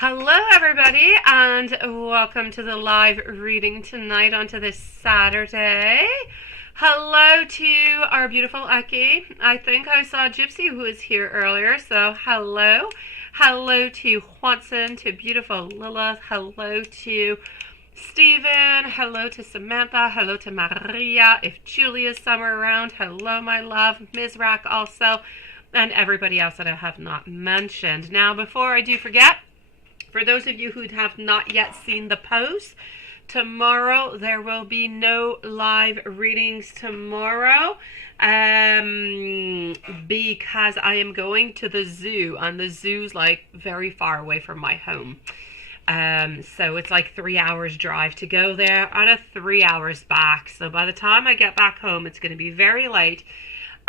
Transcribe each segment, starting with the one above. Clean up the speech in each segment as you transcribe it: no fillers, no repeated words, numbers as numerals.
Hello, everybody, and welcome to the live reading tonight onto this Saturday. Hello to our beautiful Eki. I think I saw Gypsy who was here earlier, so hello. Hello to Watson, to beautiful Lilith. Hello to Stephen. Hello to Samantha. Hello to Maria. If Julia's somewhere around, hello, my love. Mizrak also, and everybody else that I have not mentioned. Now, before I do forget, for those of you who have not yet seen the post, tomorrow there will be no live readings tomorrow because I am going to the zoo, and the zoo's like very far away from my home. So it's like 3 hours drive to go there and 3 hours back. So by the time I get back home, it's going to be very late.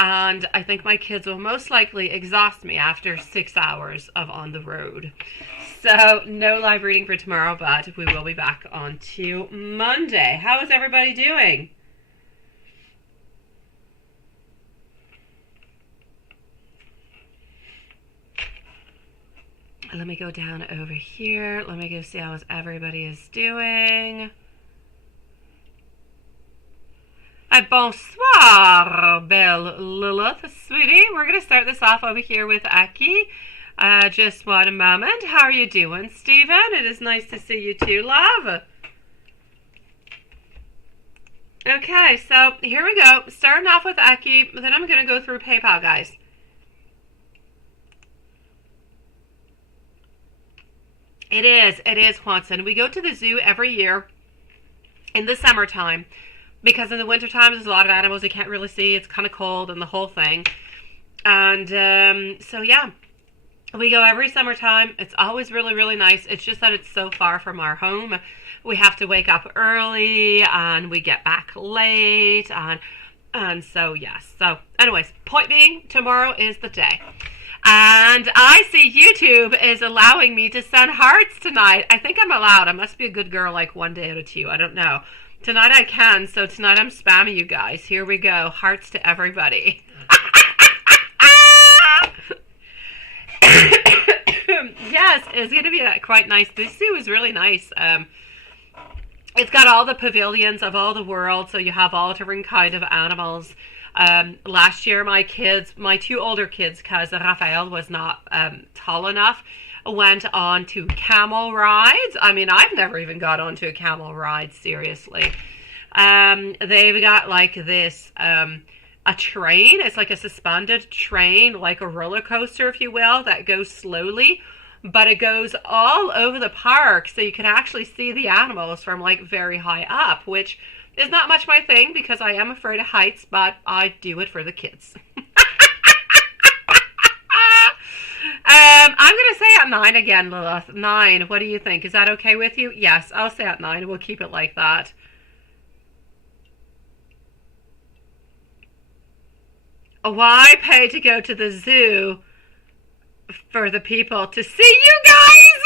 And I think my kids will most likely exhaust me after 6 hours of on the road. So no live reading for tomorrow, but we will be back on to Monday. How is everybody doing? Let me go down over here. Let me go see how everybody is doing. Bonsoir, belle Lilith, sweetie. We're going to start this off over here with Eki. Just one moment. How are you doing, Stephen? It is nice to see you too, love. Okay, so here we go. Starting off with Eki, then I'm going to go through PayPal, guys. It is, Watson. We go to the zoo every year in the summertime, because in the wintertime there's a lot of animals you can't really see. It's kind of cold and the whole thing. And so yeah, we go every summertime. It's always really, really nice. It's just that it's so far from our home. We have to wake up early and we get back late. And so yes. So anyways, point being, tomorrow is the day. And I see YouTube is allowing me to send hearts tonight. I think I'm allowed. I must be a good girl like 1 day out of 2. I don't know. Tonight I can, so tonight I'm spamming you guys. Here we go. Hearts to everybody. Yes, it's going to be quite nice. This zoo is really nice. It's got all the pavilions of all the world, so you have all different kind of animals. Last year, my 2 older kids, because Raphael was not tall enough, went on to camel rides. I mean, I've never even got onto a camel ride, seriously. They've got like this, a train. It's like a suspended train, like a roller coaster, if you will, that goes slowly, but it goes all over the park, so you can actually see the animals from like very high up, which is not much my thing because I am afraid of heights, but I do it for the kids. I'm going to say at 9 again, Lilith. 9. What do you think? Is that okay with you? Yes, I'll say at 9. We'll keep it like that. Why pay to go to the zoo for the people to see you guys?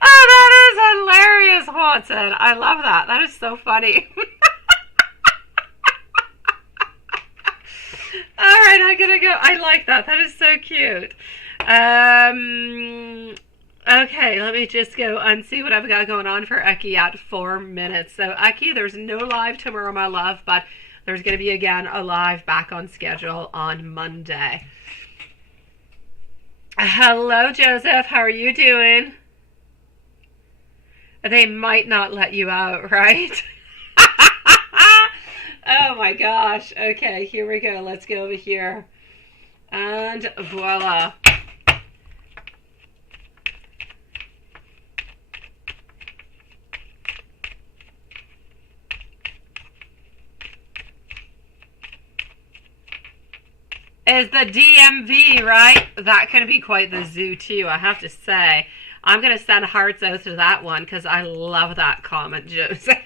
Oh, that is hilarious, Watson. I love that. That is so funny. All right, I'm gonna go. I like that. That is so cute. Okay, let me just go and see what I've got going on for Eki at 4 minutes. So, Eki, there's no live tomorrow, my love, but there's going to be, again, a live back on schedule on Monday. Hello, Joseph. How are you doing? They might not let you out, right? Oh my gosh. Okay, here we go. Let's go over here. And voila. Is the DMV, right? That can be quite the zoo too, I have to say. I'm going to send hearts out to that one because I love that comment, Joseph.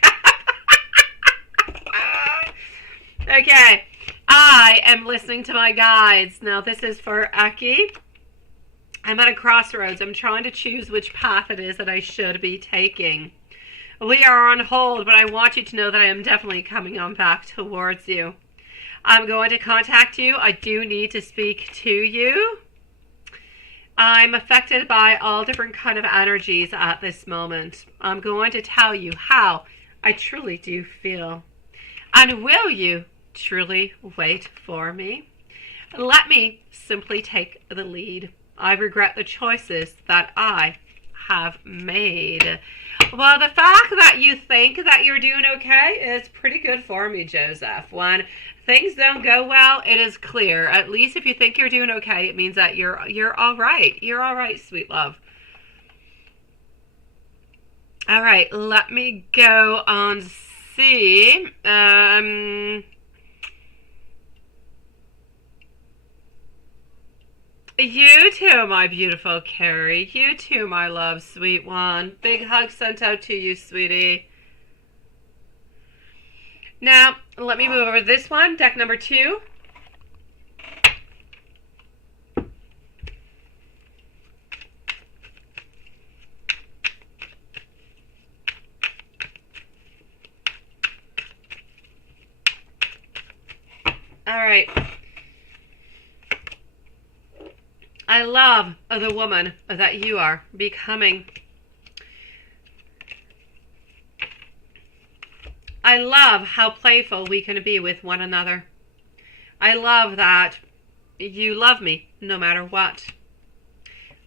Okay, I am listening to my guides. Now, this is for Eki. I'm at a crossroads. I'm trying to choose which path it is that I should be taking. We are on hold, but I want you to know that I am definitely coming on back towards you. I'm going to contact you. I do need to speak to you. I'm affected by all different kind of energies at this moment. I'm going to tell you how I truly do feel. And will you truly wait for me? Let me simply take the lead. I regret the choices that I have made. Well, the fact that you think that you're doing okay is pretty good for me, Joseph. When things don't go well, it is clear. At least if you think you're doing okay, it means that you're all right. You're all right, sweet love. All right, let me go on see. You too, my beautiful Carrie. You too, my love, sweet one. Big hug sent out to you, sweetie. Now, let me move over this one, deck number 2. All right. I love the woman that you are becoming. I love how playful we can be with one another. I love that you love me no matter what.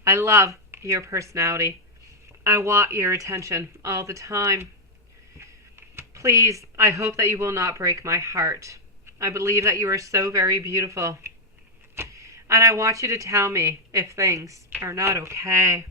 I love your personality. I want your attention all the time. Please, I hope that you will not break my heart. I believe that you are so very beautiful. And I want you to tell me if things are not okay.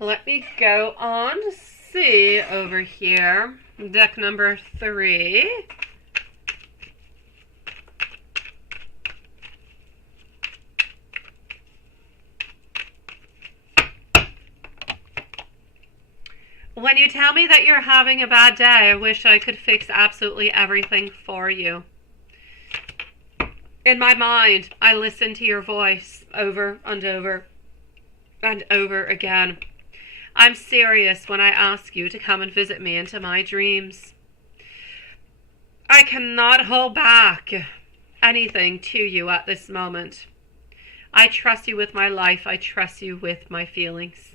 Let me go on to see over here. Deck number 3. When you tell me that you're having a bad day, I wish I could fix absolutely everything for you. In my mind, I listen to your voice over and over and over again. I'm serious when I ask you to come and visit me into my dreams. I cannot hold back anything to you at this moment. I trust you with my life. I trust you with my feelings.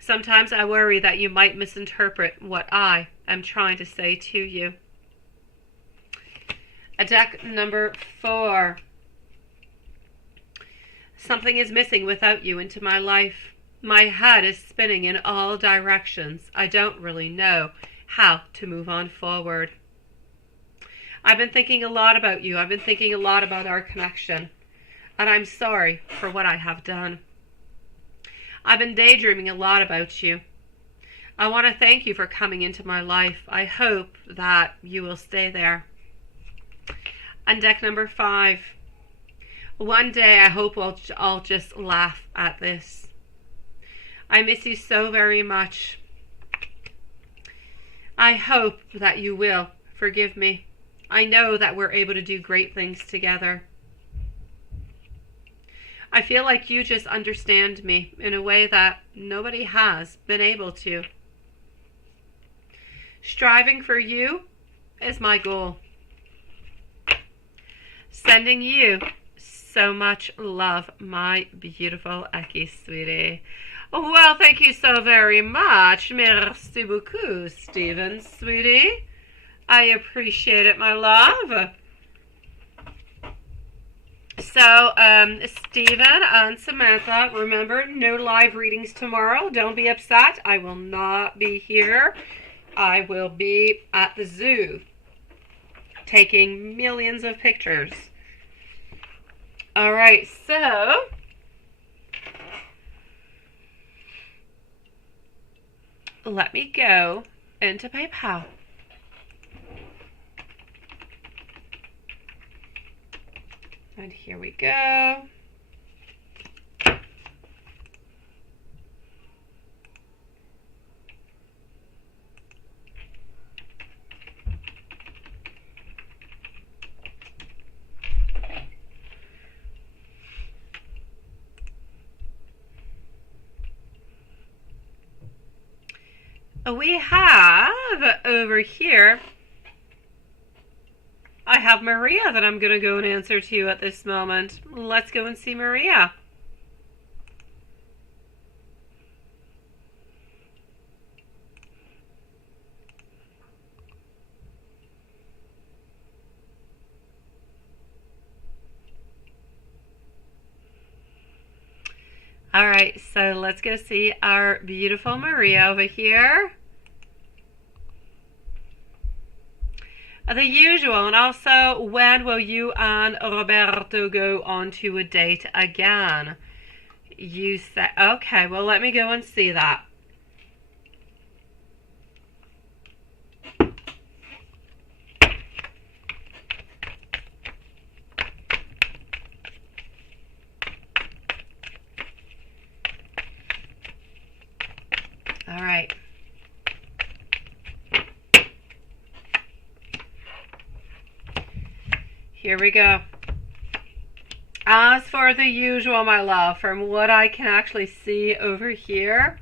Sometimes I worry that you might misinterpret what I am trying to say to you. Deck number 4. Something is missing without you into my life. My head is spinning in all directions. I don't really know how to move on forward. I've been thinking a lot about you. I've been thinking a lot about our connection. And I'm sorry for what I have done. I've been daydreaming a lot about you. I want to thank you for coming into my life. I hope that you will stay there. And deck number 5. One day I hope I'll just laugh at this. I miss you so very much. I hope that you will forgive me. I know that we're able to do great things together. I feel like you just understand me in a way that nobody has been able to. Striving for you is my goal. Sending you so much love, my beautiful Eki sweetie. Well, thank you so very much. Merci beaucoup, Stephen, sweetie. I appreciate it, my love. So, Stephen and Samantha, remember, no live readings tomorrow. Don't be upset. I will not be here. I will be at the zoo taking millions of pictures. All right, so let me go into PayPal. And here we go. we have over here, I have Maria that I'm going to go and answer to at this moment. Let's go and see Maria. All right, so let's go see our beautiful Maria over here. The usual, and also, when will you and Roberto go on to a date again? You said, okay, well, let me go and see that. All right. Here we go. As for the usual, my love, from what I can actually see over here,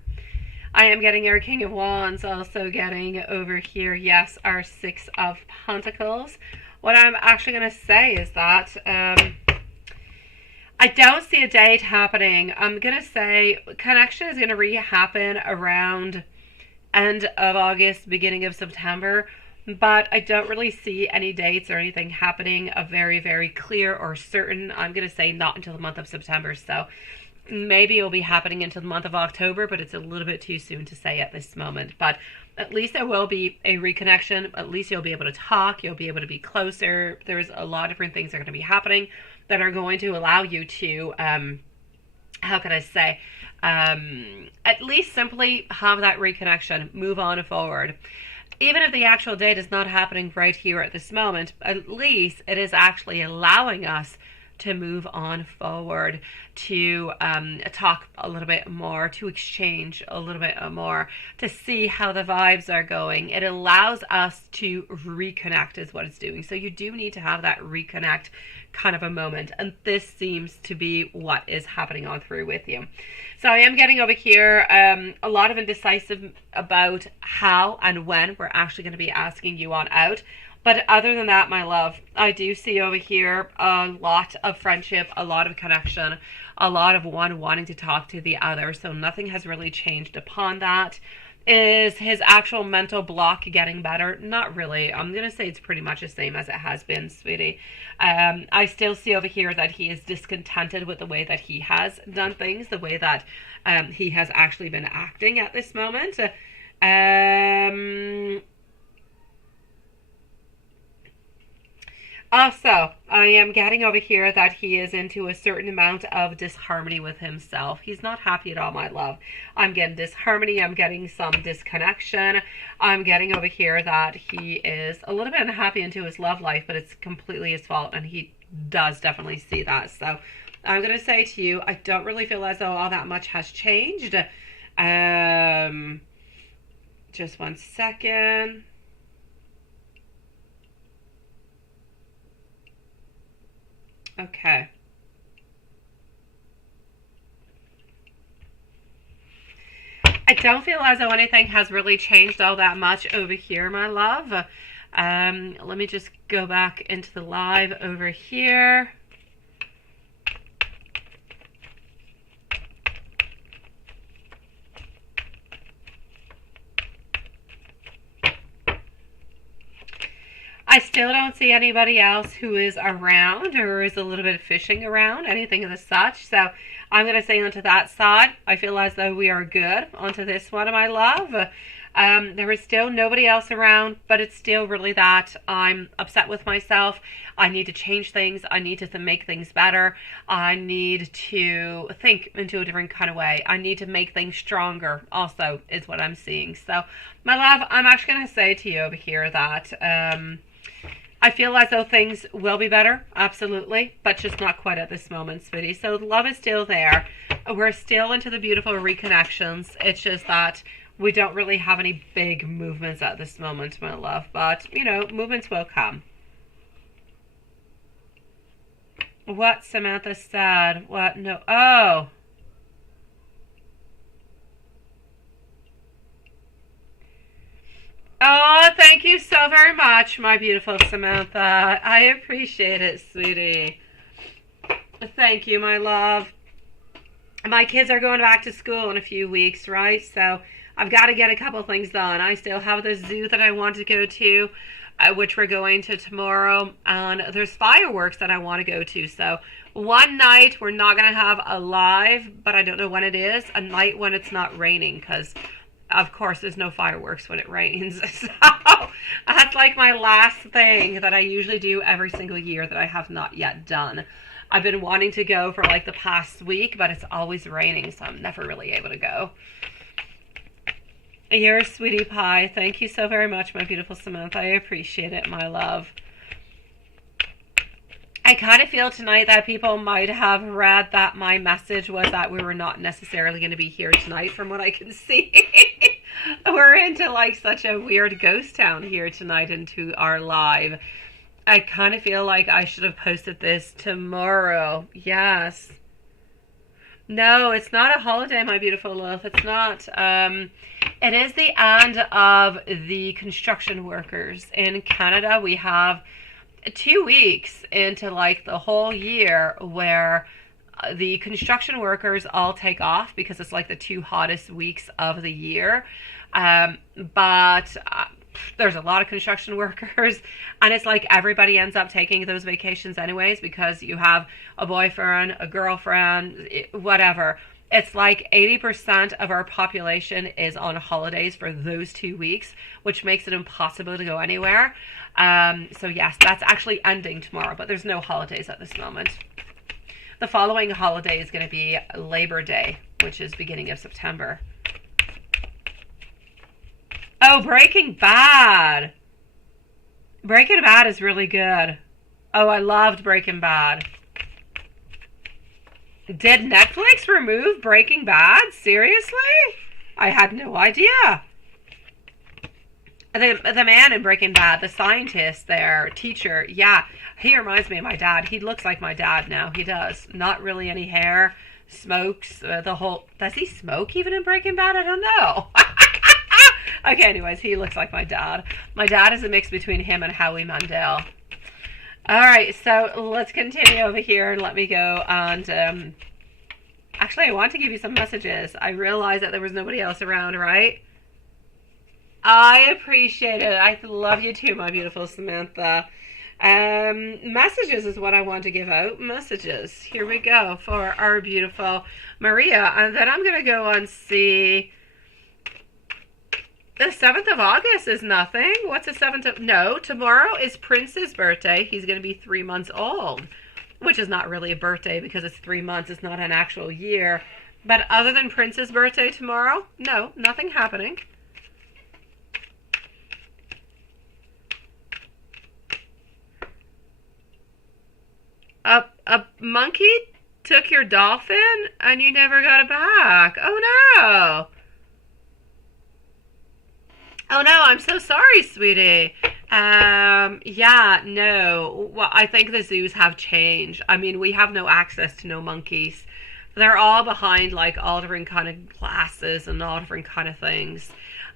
I am getting our King of Wands, also getting over here, yes, our Six of Pentacles. What I'm actually going to say is that I don't see a date happening. I'm going to say connection is going to re-happen around end of August, beginning of September. But I don't really see any dates or anything happening very, very clear or certain. I'm going to say not until the month of September. So maybe it'll be happening into the month of October, but it's a little bit too soon to say at this moment. But at least there will be a reconnection. At least you'll be able to talk. You'll be able to be closer. There's a lot of different things that are going to be happening that are going to allow you to, how can I say, at least simply have that reconnection, move on forward. Even if the actual date is not happening right here at this moment, at least it is actually allowing us to move on forward, to talk a little bit more, to exchange a little bit more, to see how the vibes are going. It allows us to reconnect is what it's doing. So you do need to have that reconnect kind of a moment. And this seems to be what is happening on through with you. So I am getting over here a lot of indecisive about how and when we're actually going to be asking you on out. But other than that, my love, I do see over here a lot of friendship, a lot of connection, a lot of one wanting to talk to the other. So nothing has really changed upon that. Is his actual mental block getting better? Not really. I'm going to say it's pretty much the same as it has been, sweetie. I still see over here that he is discontented with the way that he has done things, the way that he has actually been acting at this moment. Also, I am getting over here that he is into a certain amount of disharmony with himself. He's not happy at all, my love. I'm getting disharmony. I'm getting some disconnection. I'm getting over here that he is a little bit unhappy into his love life, but it's completely his fault, and he does definitely see that. So I'm going to say to you, I don't really feel as though all that much has changed. Just one second. Okay. I don't feel as though anything has really changed all that much over here, my love. Let me just go back into the live over here. I still don't see anybody else who is around or is a little bit fishing around, anything of the such. So I'm going to say onto that side, I feel as though we are good. Onto this one, my love. There is still nobody else around, but it's still really that I'm upset with myself. I need to change things. I need to make things better. I need to think into a different kind of way. I need to make things stronger also is what I'm seeing. So, my love, I'm actually going to say to you over here that I feel as though things will be better, absolutely, but just not quite at this moment, sweetie. So love is still there. We're still into the beautiful reconnections. It's just that we don't really have any big movements at this moment, my love. But, you know, movements will come. What Samantha said? What? No. Oh. Thank you so very much, my beautiful Samantha. I appreciate it, sweetie. Thank you, my love. My kids are going back to school in a few weeks, right? So I've got to get a couple things done. I still have the zoo that I want to go to, which we're going to tomorrow. And there's fireworks that I want to go to. So one night we're not going to have a live, but I don't know when it is, a night when it's not raining, because of course there's no fireworks when it rains. So that's like my last thing that I usually do every single year that I have not yet done. I've been wanting to go for like the past week, but it's always raining, so I'm never really able to go. You're a sweetie pie. Thank you so very much, my beautiful Samantha. I appreciate it, my love. I kind of feel tonight that people might have read that my message was that we were not necessarily going to be here tonight, from what I can see. We're into like such a weird ghost town here tonight into our live. I kind of feel like I should have posted this tomorrow. Yes. No, it's not a holiday, my beautiful love. It's not. It is the end of the construction workers. In Canada, we have 2 weeks into like the whole year where the construction workers all take off because it's like the 2 hottest weeks of the year. But there's a lot of construction workers, and it's like everybody ends up taking those vacations anyways, because you have a boyfriend, a girlfriend, whatever. It's like 80% of our population is on holidays for those 2 weeks, which makes it impossible to go anywhere. So yes, that's actually ending tomorrow, but there's no holidays at this moment. The following holiday is going to be Labor Day, which is beginning of September. Oh, Breaking Bad. Breaking Bad is really good. Oh, I loved Breaking Bad. Did Netflix remove Breaking Bad? Seriously? I had no idea. The man in Breaking Bad, the scientist, their teacher, yeah, he reminds me of my dad. He looks like my dad now. He does. Not really any hair. Smokes the whole... Does he smoke even in Breaking Bad? I don't know. Okay, anyways, he looks like my dad. My dad is a mix between him and Howie Mandel. Alright, so let's continue over here and let me go. And actually, I want to give you some messages. I realized that there was nobody else around, right? I appreciate it. I love you too, my beautiful Samantha. Messages is what I want to give out. Messages. Here we go for our beautiful Maria. And then I'm going to go and see... The 7th of August is nothing. What's the 7th of... No, tomorrow is Prince's birthday. He's going to be 3 months old, which is not really a birthday because it's 3 months. It's not an actual year. But other than Prince's birthday tomorrow, no, nothing happening. A monkey took your dolphin and you never got it back. Oh, no. Oh no, I'm so sorry, sweetie. Yeah, no. Well, I think the zoos have changed. I mean, we have no access to no monkeys. They're all behind like all different kind of glasses and all different kind of things.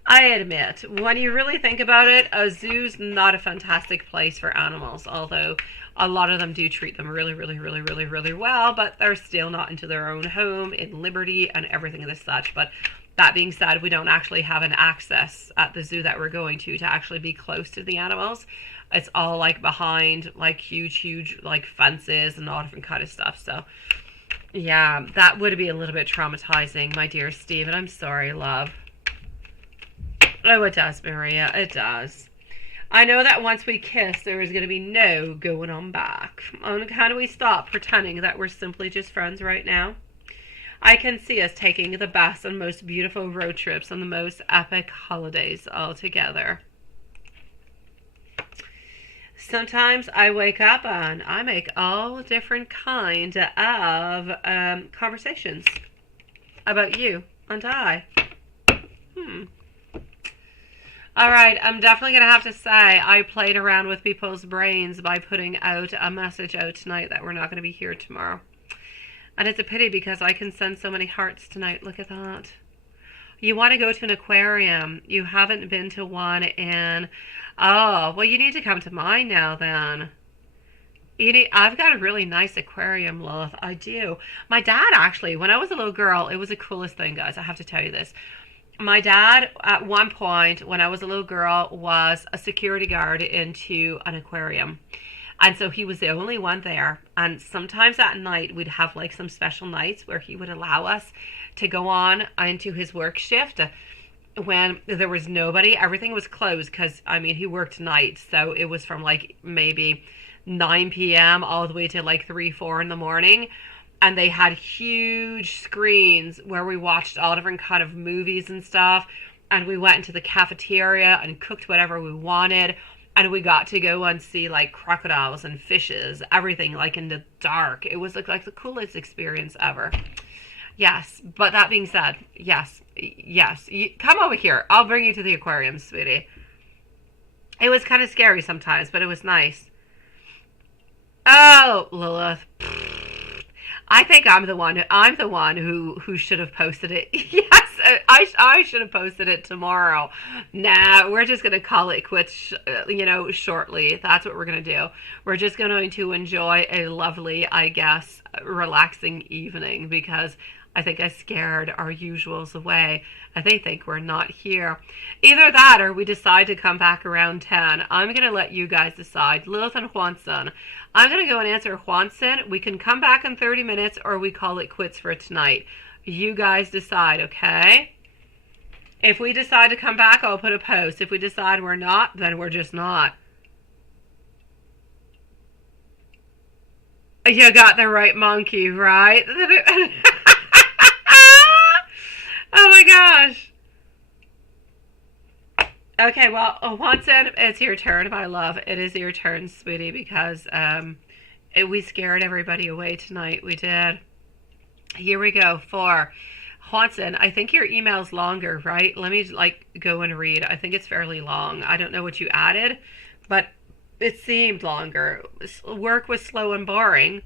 I admit, when you really think about it, a zoo's not a fantastic place for animals, although a lot of them do treat them really, really, really, really, really well, but they're still not into their own home in liberty and everything of this such. But that being said, we don't actually have an access at the zoo that we're going to actually be close to the animals. It's all like behind like huge like fences and all different kind of stuff. So yeah, that would be a little bit traumatizing, my dear Steve, and I'm sorry, love. Oh, it does, Maria. It does. I know that once we kiss, there is going to be no going on back. How do we stop pretending that we're simply just friends right now? I can see us taking the best and most beautiful road trips on the most epic holidays all together. Sometimes I wake up and I make all different kind of conversations about you and I. All right, I'm definitely going to have to say I played around with people's brains by putting out a message out tonight that we're not going to be here tomorrow. And it's a pity because I can send so many hearts tonight. Look at that. You want to go to an aquarium. You haven't been to one in, oh, well, you need to come to mine now then. I've got a really nice aquarium, Lilith. I do. My dad, actually, when I was a little girl, it was the coolest thing, guys. I have to tell you this. My dad, at one point, when I was a little girl, was a security guard into an aquarium. And so he was the only one there. And sometimes at night, we'd have like some special nights where he would allow us to go on into his work shift when there was nobody. Everything was closed because, I mean, he worked nights. So it was from like maybe 9 p.m. all the way to like 3, 4 in the morning. And they had huge screens where we watched all different kind of movies and stuff. And we went into the cafeteria and cooked whatever we wanted. And we got to go and see like crocodiles and fishes, everything like in the dark. It was like the coolest experience ever. Yes, but that being said, yes, come over here. I'll bring you to the aquarium, sweetie. It was kind of scary sometimes, but it was nice. Oh, Lilith. I think I'm the one who should have posted it. Yes, I should have posted it tomorrow. Nah, we're just gonna call it quits, shortly. That's what we're gonna do. We're just going to enjoy a lovely, I guess, relaxing evening because I think I scared our usuals away. They think we're not here. Either that or we decide to come back around 10. I'm going to let you guys decide. Lilith and Juanson. I'm going to go and answer Juanson. We can come back in 30 minutes or we call it quits for tonight. You guys decide, okay? If we decide to come back, I'll put a post. If we decide we're not, then we're just not. You got the right monkey, right? Oh my gosh. Okay, well, Juanson, it's your turn, my love. It is your turn, sweetie, because we scared everybody away tonight. We did. Here we go. 4. Juanson, I think your email's longer, right? Let me go and read. I think it's fairly long. I don't know what you added, but it seemed longer. Work was slow and boring.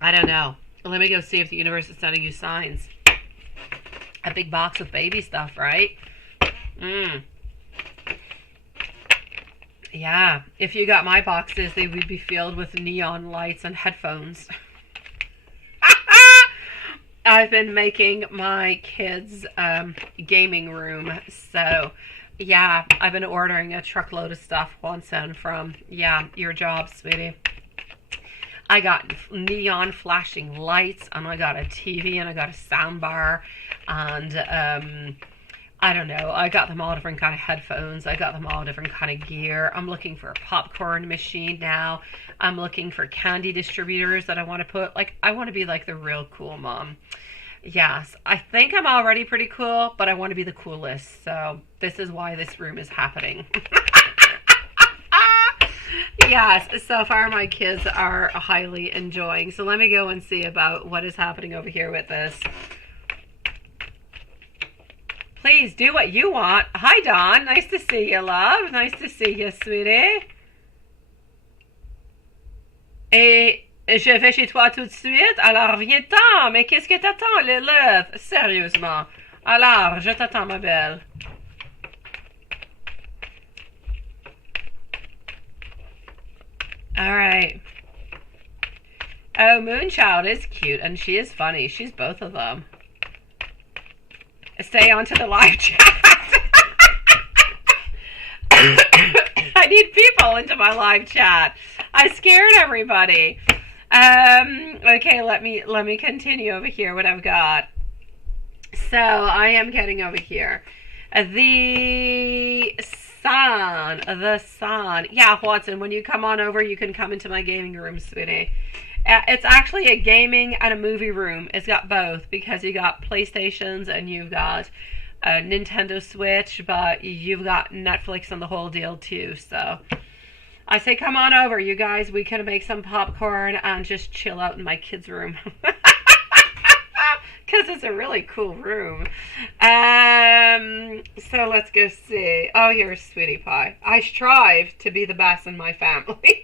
I don't know. Let me go see if the universe is sending you signs. A big box of baby stuff, right? Yeah. If you got my boxes, they would be filled with neon lights and headphones. I've been making my kids' gaming room, so... yeah, I've been ordering a truckload of stuff once and from, your job, sweetie. I got neon flashing lights, and I got a TV, and I got a sound bar, and, I don't know, I got them all different kind of headphones, I got them all different kind of gear. I'm looking for a popcorn machine now. I'm looking for candy distributors that I want to put, I want to be like the real cool mom. Yes, I think I'm already pretty cool, but I want to be the coolest. So this is why this room is happening. Yes, so far my kids are highly enjoying. So let me go and see about what is happening over here with this. Please do what you want. Hi, Dawn. Nice to see you, love. Nice to see you, sweetie. Je vais chez toi tout de suite, alors viens-t'en, mais qu'est-ce que t'attends, Lilith? Sérieusement. Alors, je t'attends, ma belle. Alright. Oh, Moonchild is cute, and she is funny. She's both of them. Stay on to the live chat. I need people into my live chat. I scared everybody. Okay, let me continue over here what I've got. So I am getting over here. The sun. Yeah, Watson, when you come on over, you can come into my gaming room, sweetie. It's actually a gaming and a movie room. It's got both because you got PlayStations and you've got a Nintendo Switch, but you've got Netflix and the whole deal too, so... I say, come on over, you guys. We can make some popcorn and just chill out in my kids' room. because it's a really cool room. So let's go see. Oh, here's Sweetie Pie. I strive to be the best in my family.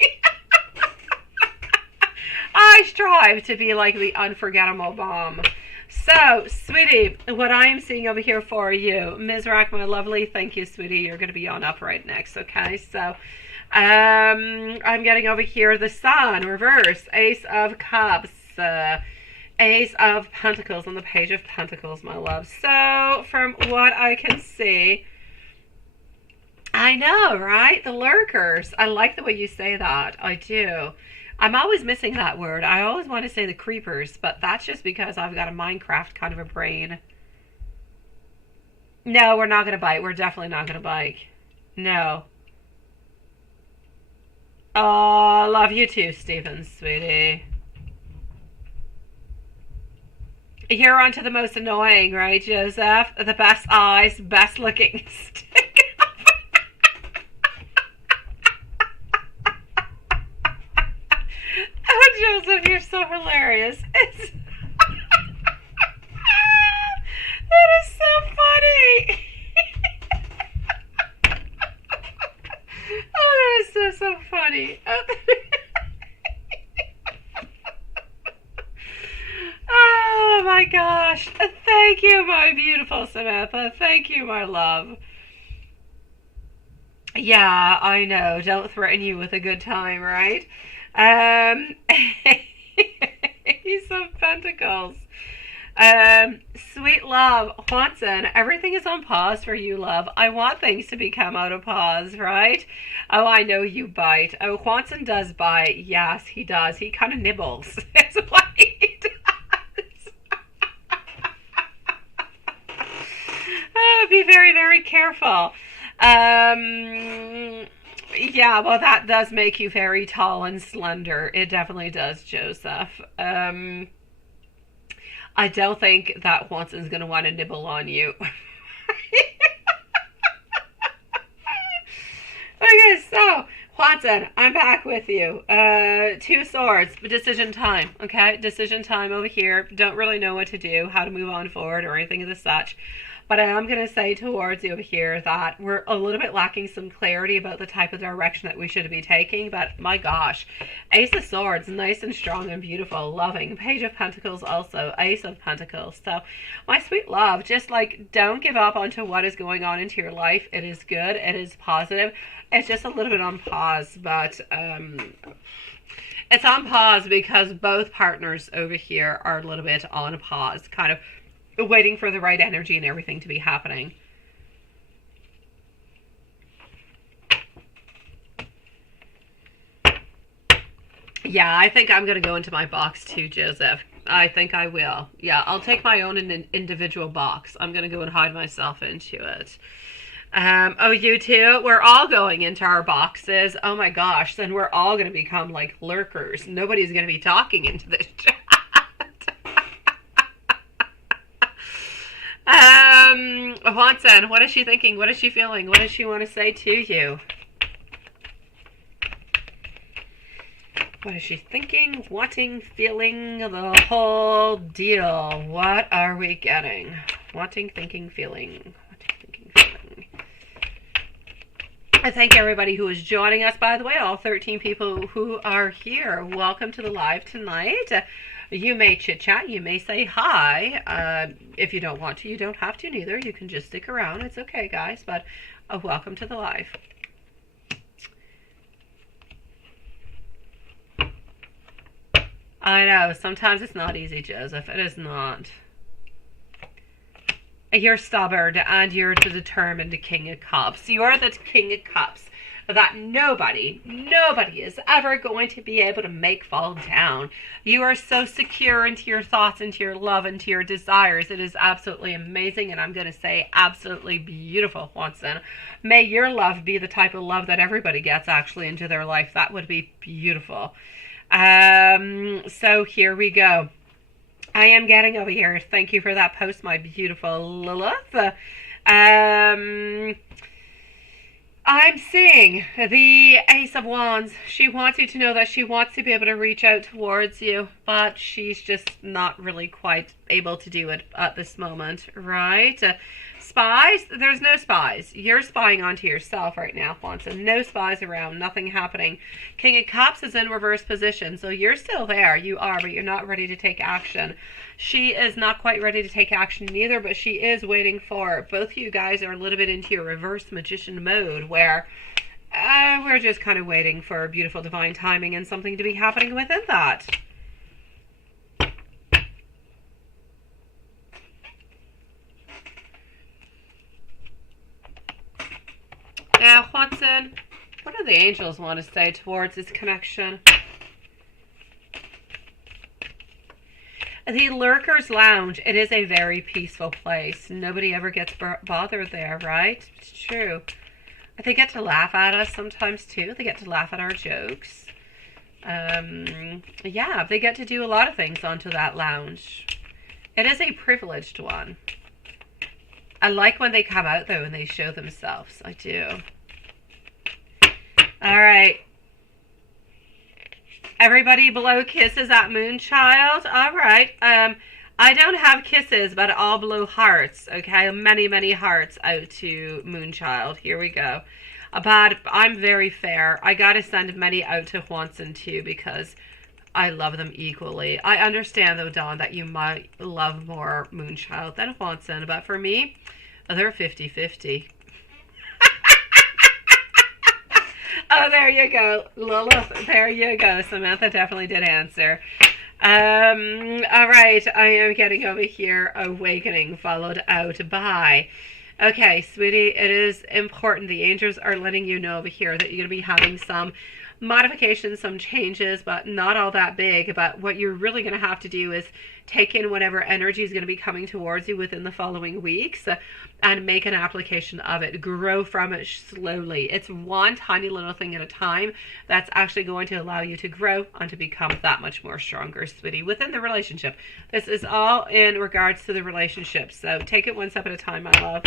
I strive to be like the unforgettable mom. So, sweetie, what I am seeing over here for you, Ms. Rack, my lovely, thank you, sweetie. You're going to be on up right next, okay? So, I'm getting over here the Sun, reverse, Ace of Cups, Ace of Pentacles, and the Page of Pentacles, my love. So, from what I can see, I know, right? The lurkers. I like the way you say that. I do. I'm always missing that word. I always want to say the creepers, but that's just because I've got a Minecraft kind of a brain. No, we're not going to bite. We're definitely not going to bite. No. Oh, love you too, Stephen, sweetie. You're on to the most annoying, right, Joseph? The best eyes, best looking stick. Oh, Joseph, you're so hilarious. That is so funny. Oh, that is so funny. Oh my gosh. Thank you, my beautiful Samantha. Thank you, my love. Yeah, I know. Don't threaten you with a good time, right? Ace of Pentacles. Sweet love, Juanson, everything is on pause for you, love. I want things to become out of pause, right? Oh, I know you bite. Oh, Juanson does bite. Yes, he does. He kind of nibbles. That's what he does. Oh, be very, very careful. Yeah, well, that does make you very tall and slender. It definitely does, Joseph. I don't think that Watson's going to want to nibble on you. Okay, so, Watson, I'm back with you. Two swords, decision time, okay? Decision time over here. Don't really know what to do, how to move on forward, or anything of the such. But I am going to say towards you over here that we're a little bit lacking some clarity about the type of direction that we should be taking. But my gosh, Ace of Swords, nice and strong and beautiful, loving. Page of Pentacles also, Ace of Pentacles. So my sweet love, just like don't give up onto what is going on into your life. It is good. It is positive. It's just a little bit on pause, but it's on pause because both partners over here are a little bit on pause, kind of waiting for the right energy and everything to be happening. Yeah, I think I'm going to go into my box too, Joseph. I think I will. Yeah, I'll take my own individual box. I'm going to go and hide myself into it. Oh, you too? We're all going into our boxes. Oh my gosh, then we're all going to become like lurkers. Nobody's going to be talking into this chat. Watson, what is she thinking? What is she feeling? What does she want to say to you? What is she thinking, wanting, feeling, the whole deal? What are we getting? Wanting, thinking, feeling. Wanting, thinking, feeling. I thank everybody who is joining us, by the way, all 13 people who are here. Welcome to the live tonight. You may chit-chat, you may say hi. If you don't want to, you don't have to neither. You can just stick around. It's okay, guys, but welcome to the live. I know, sometimes it's not easy, Joseph. It is not. You're stubborn, and you're the determined King of Cups. You are the King of Cups that nobody is ever going to be able to make fall down. You are so secure into your thoughts, into your love, into your desires. It is absolutely amazing, and I'm going to say absolutely beautiful, Watson. May your love be the type of love that everybody gets actually into their life. That would be beautiful. So here we go. I am getting over here. Thank you for that post, my beautiful Lilith. I'm seeing the Ace of Wands. She wants you to know that she wants to be able to reach out towards you, but she's just not really quite able to do it at this moment, right? Spies? There's no spies. You're spying onto yourself right now, Watson. No spies around. Nothing happening. King of Cups is in reverse position, so you're still there. You are, but you're not ready to take action. She is not quite ready to take action either, but she is waiting for. Both of you guys are a little bit into your reverse magician mode where we're just kind of waiting for beautiful divine timing and something to be happening within that. Now, Watson, what do the angels want to say towards this connection? The Lurker's Lounge, it is a very peaceful place. Nobody ever gets bothered there, right? It's true. They get to laugh at us sometimes, too. They get to laugh at our jokes. Yeah, they get to do a lot of things onto that lounge. It is a privileged one. I like when they come out, though, and they show themselves. I do. All right. Everybody blow kisses at Moonchild. All right. I don't have kisses, but I'll blow hearts. Okay, many, many hearts out to Moonchild. Here we go. But I'm very fair. I gotta send many out to Watson too because I love them equally. I understand though, Dawn, that you might love more Moonchild than Watson, but for me, they're 50-50. Oh, there you go, Lilith. There you go. Samantha definitely did answer. All right, I am getting over here. Awakening followed out by. Okay, sweetie, it is important. The angels are letting you know over here that you're going to be having some modifications, some changes, but not all that big. But what you're really going to have to do is take in whatever energy is going to be coming towards you within the following weeks and make an application of it. Grow from it slowly. It's one tiny little thing at a time that's actually going to allow you to grow and to become that much more stronger, sweetie, within the relationship. This is all in regards to the relationship. So take it one step at a time, my love.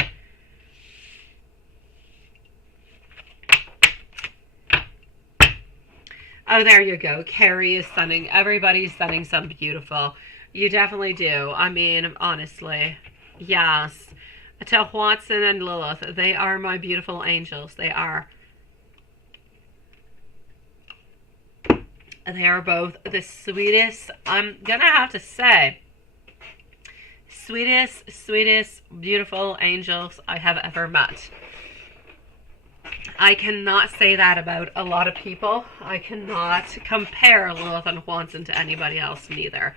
Oh, there you go. Carrie is sending, everybody's sending some beautiful. You definitely do. I mean, honestly, yes. Tell Watson and Lilith, they are my beautiful angels. They are. They are both the sweetest, I'm going to have to say, sweetest, beautiful angels I have ever met. I cannot say that about a lot of people. I cannot compare Lilith and Watson to anybody else neither.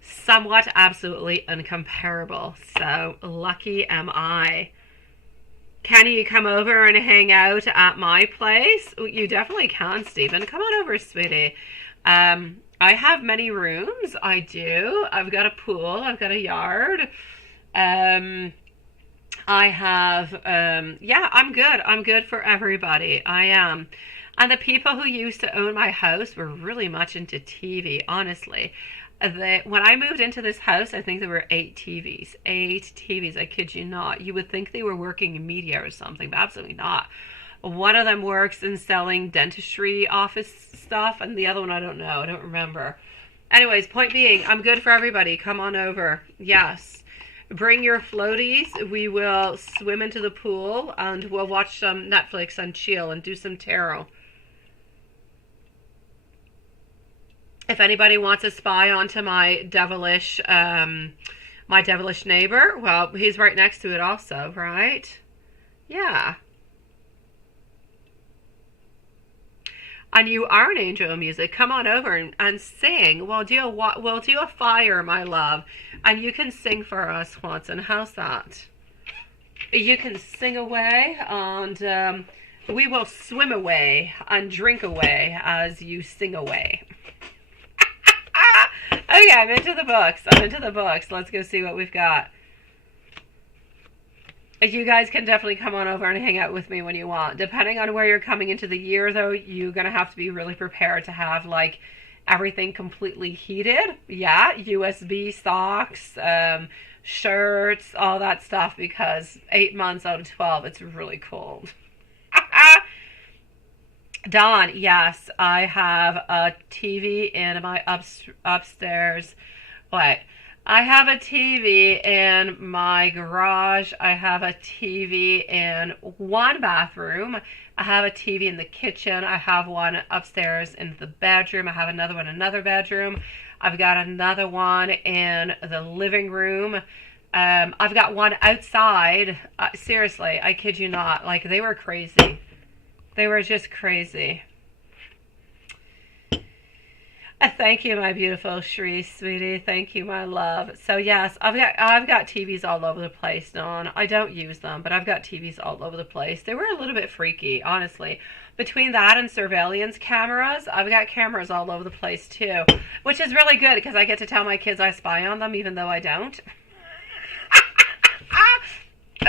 Somewhat absolutely incomparable. So lucky am I. Can you come over and hang out at my place? You definitely can, Stephen. Come on over, sweetie. I have many rooms. I do. I've got a pool. I've got a yard. I have, yeah, I'm good. I'm good for everybody. I am. And the people who used to own my house were really much into TV, honestly. When I moved into this house, I think there were 8 TVs. 8 TVs, I kid you not. You would think they were working in media or something, but absolutely not. One of them works in selling dentistry office stuff, and the other one, I don't know. I don't remember. Anyways, point being, I'm good for everybody. Come on over. Yes. Bring your floaties. We will swim into the pool, and we'll watch some Netflix and chill and do some tarot. If anybody wants to spy onto my devilish neighbor, well, he's right next to it also, right? Yeah. And you are an angel of music. Come on over and sing. We'll do a fire, my love, and you can sing for us, Watson. How's that? You can sing away, and we will swim away and drink away as you sing away. Okay, I'm into the books. Let's go see what we've got. You guys can definitely come on over and hang out with me when you want. Depending on where you're coming into the year, though, you're going to have to be really prepared to have, like, everything completely heated. Yeah, USB socks, shirts, all that stuff, because 8 months out of 12, it's really cold. Dawn, yes, I have a TV in my upstairs. Wait, I have a TV in my garage. I have a TV in one bathroom. I have a TV in the kitchen. I have one upstairs in the bedroom. I have another one in another bedroom. I've got another one in the living room. I've got one outside. Seriously, I kid you not. Like, they were crazy. They were just crazy. Thank you, my beautiful Shri, sweetie. Thank you, my love. So yes, I've got TVs all over the place, Dawn. I don't use them, but I've got TVs all over the place. They were a little bit freaky, honestly. Between that and surveillance cameras, I've got cameras all over the place too, which is really good because I get to tell my kids I spy on them, even though I don't.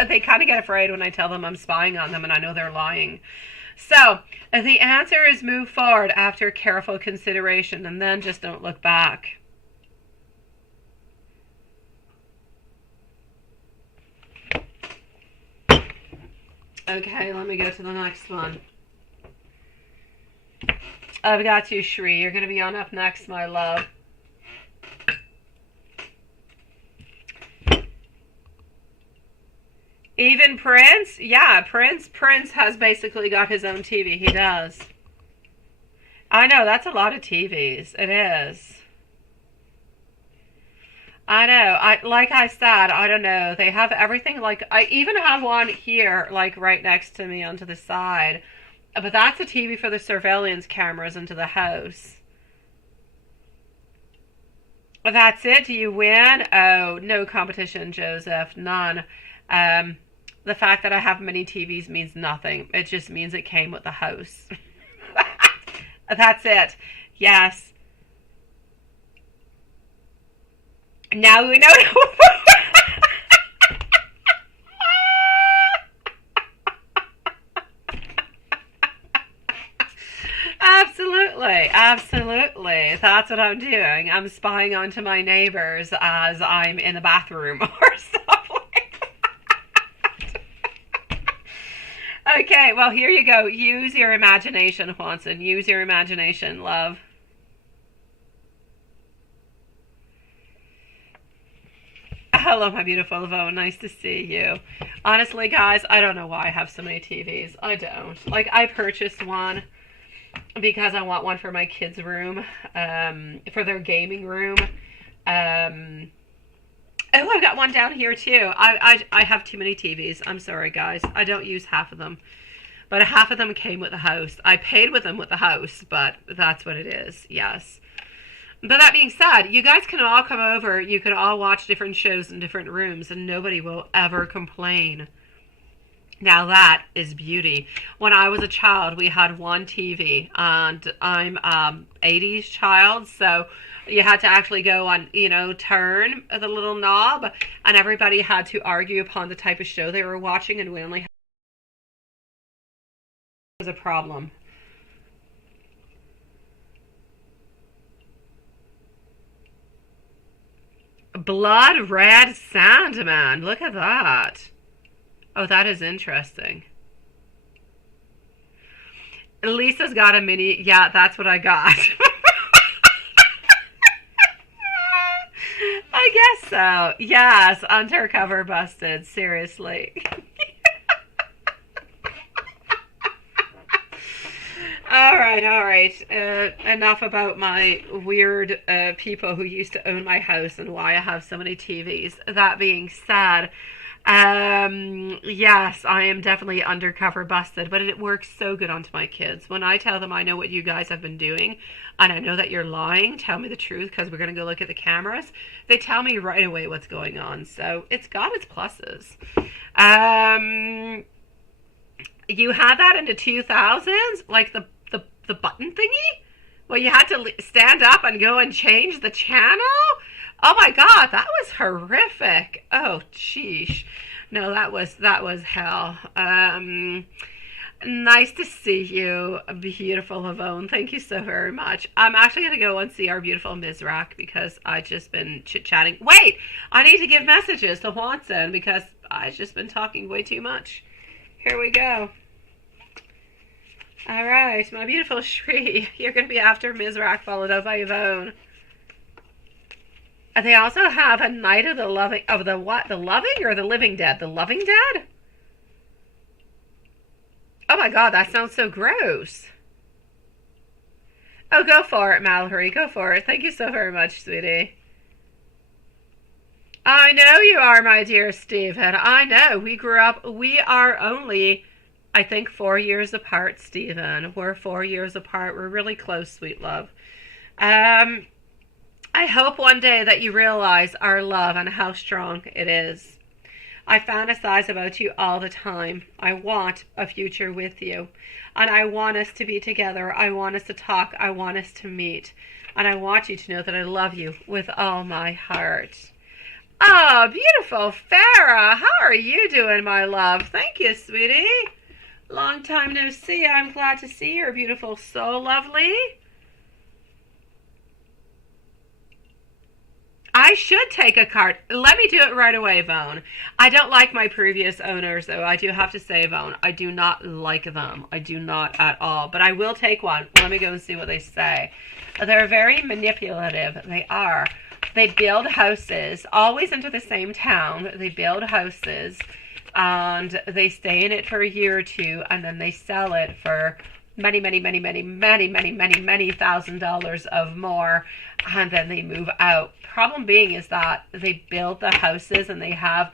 They kind of get afraid when I tell them I'm spying on them, and I know they're lying. So, the answer is move forward after careful consideration, and then just don't look back. Okay, let me go to the next one. I've got you, Shri. You're going to be on up next, my love. Even Prince? Yeah, Prince has basically got his own TV. He does. I know, that's a lot of TVs. It is. I know. Like I said, I don't know. They have everything. Like, I even have one here, like right next to me onto the side. But that's a TV for the surveillance cameras into the house. That's it? Do you win? Oh, no competition, Joseph. None. The fact that I have many TVs means nothing. It just means it came with the house. That's it. Yes. Now we know. Absolutely. Absolutely. That's what I'm doing. I'm spying onto my neighbors as I'm in the bathroom or something. Okay, well, here you go. Use your imagination, Juanson. Use your imagination, love. Hello, my beautiful Yvonne. Nice to see you. Honestly, guys, I don't know why I have so many TVs. I don't. Like, I purchased one because I want one for my kids' room, for their gaming room. Oh, I've got one down here too. I have too many TVs. I'm sorry, guys. I don't use half of them. But half of them came with the house. I paid with them with the house, but that's what it is. Yes. But that being said, you guys can all come over. You can all watch different shows in different rooms, and nobody will ever complain. Now that is beauty. When I was a child, we had one TV, and I'm 80s child, so you had to actually go on, turn the little knob, and everybody had to argue upon the type of show they were watching, and we only had was a problem. Blood Red Sandman. Look at that. Oh, that is interesting. Lisa's got a mini. Yeah, that's what I got. I guess so. Yes, undercover busted. Seriously. All right. Enough about my weird people who used to own my house and why I have so many TVs. That being said, yes, I am definitely undercover busted, but it works so good onto my kids. When I tell them I know what you guys have been doing, and I know that you're lying, tell me the truth because we're going to go look at the cameras, they tell me right away what's going on. So it's got its pluses. You had that in the 2000s, like the button thingy? Well, you had to stand up and go and change the channel? Oh my God, that was horrific. Oh, sheesh. No, that was hell. Nice to see you, beautiful Yvonne. Thank you so very much. I'm actually going to go and see our beautiful Mizrak because I've just been chit-chatting. Wait, I need to give messages to Juanson because I've just been talking way too much. Here we go. All right, my beautiful Shri. You're going to be after Mizrak, followed up by Yvonne. They also have a Night of the Loving, of the what? The Loving or the Living Dead? The Loving Dead? Oh my God, that sounds so gross. Oh, go for it, Mallory. Go for it. Thank you so very much, sweetie. I know you are, my dear Stephen. I know. We grew up. We are only, I think, 4 years apart, Stephen. We're 4 years apart. We're really close, sweet love. I hope one day that you realize our love and how strong it is. I fantasize about you all the time. I want a future with you. And I want us to be together. I want us to talk. I want us to meet. And I want you to know that I love you with all my heart. Oh, beautiful Farah. How are you doing, my love? Thank you, sweetie. Long time no see. I'm glad to see you. Beautiful, so lovely. I should take a card. Let me do it right away, Vone. I don't like my previous owners, though. I do have to say, Vone, I do not like them. I do not at all. But I will take one. Let me go and see what they say. They're very manipulative. They are. They build houses, always into the same town. They build houses, and they stay in it for a year or two, and then they sell it for many $1,000s of more, and then they move out. Problem being is that they build the houses and they have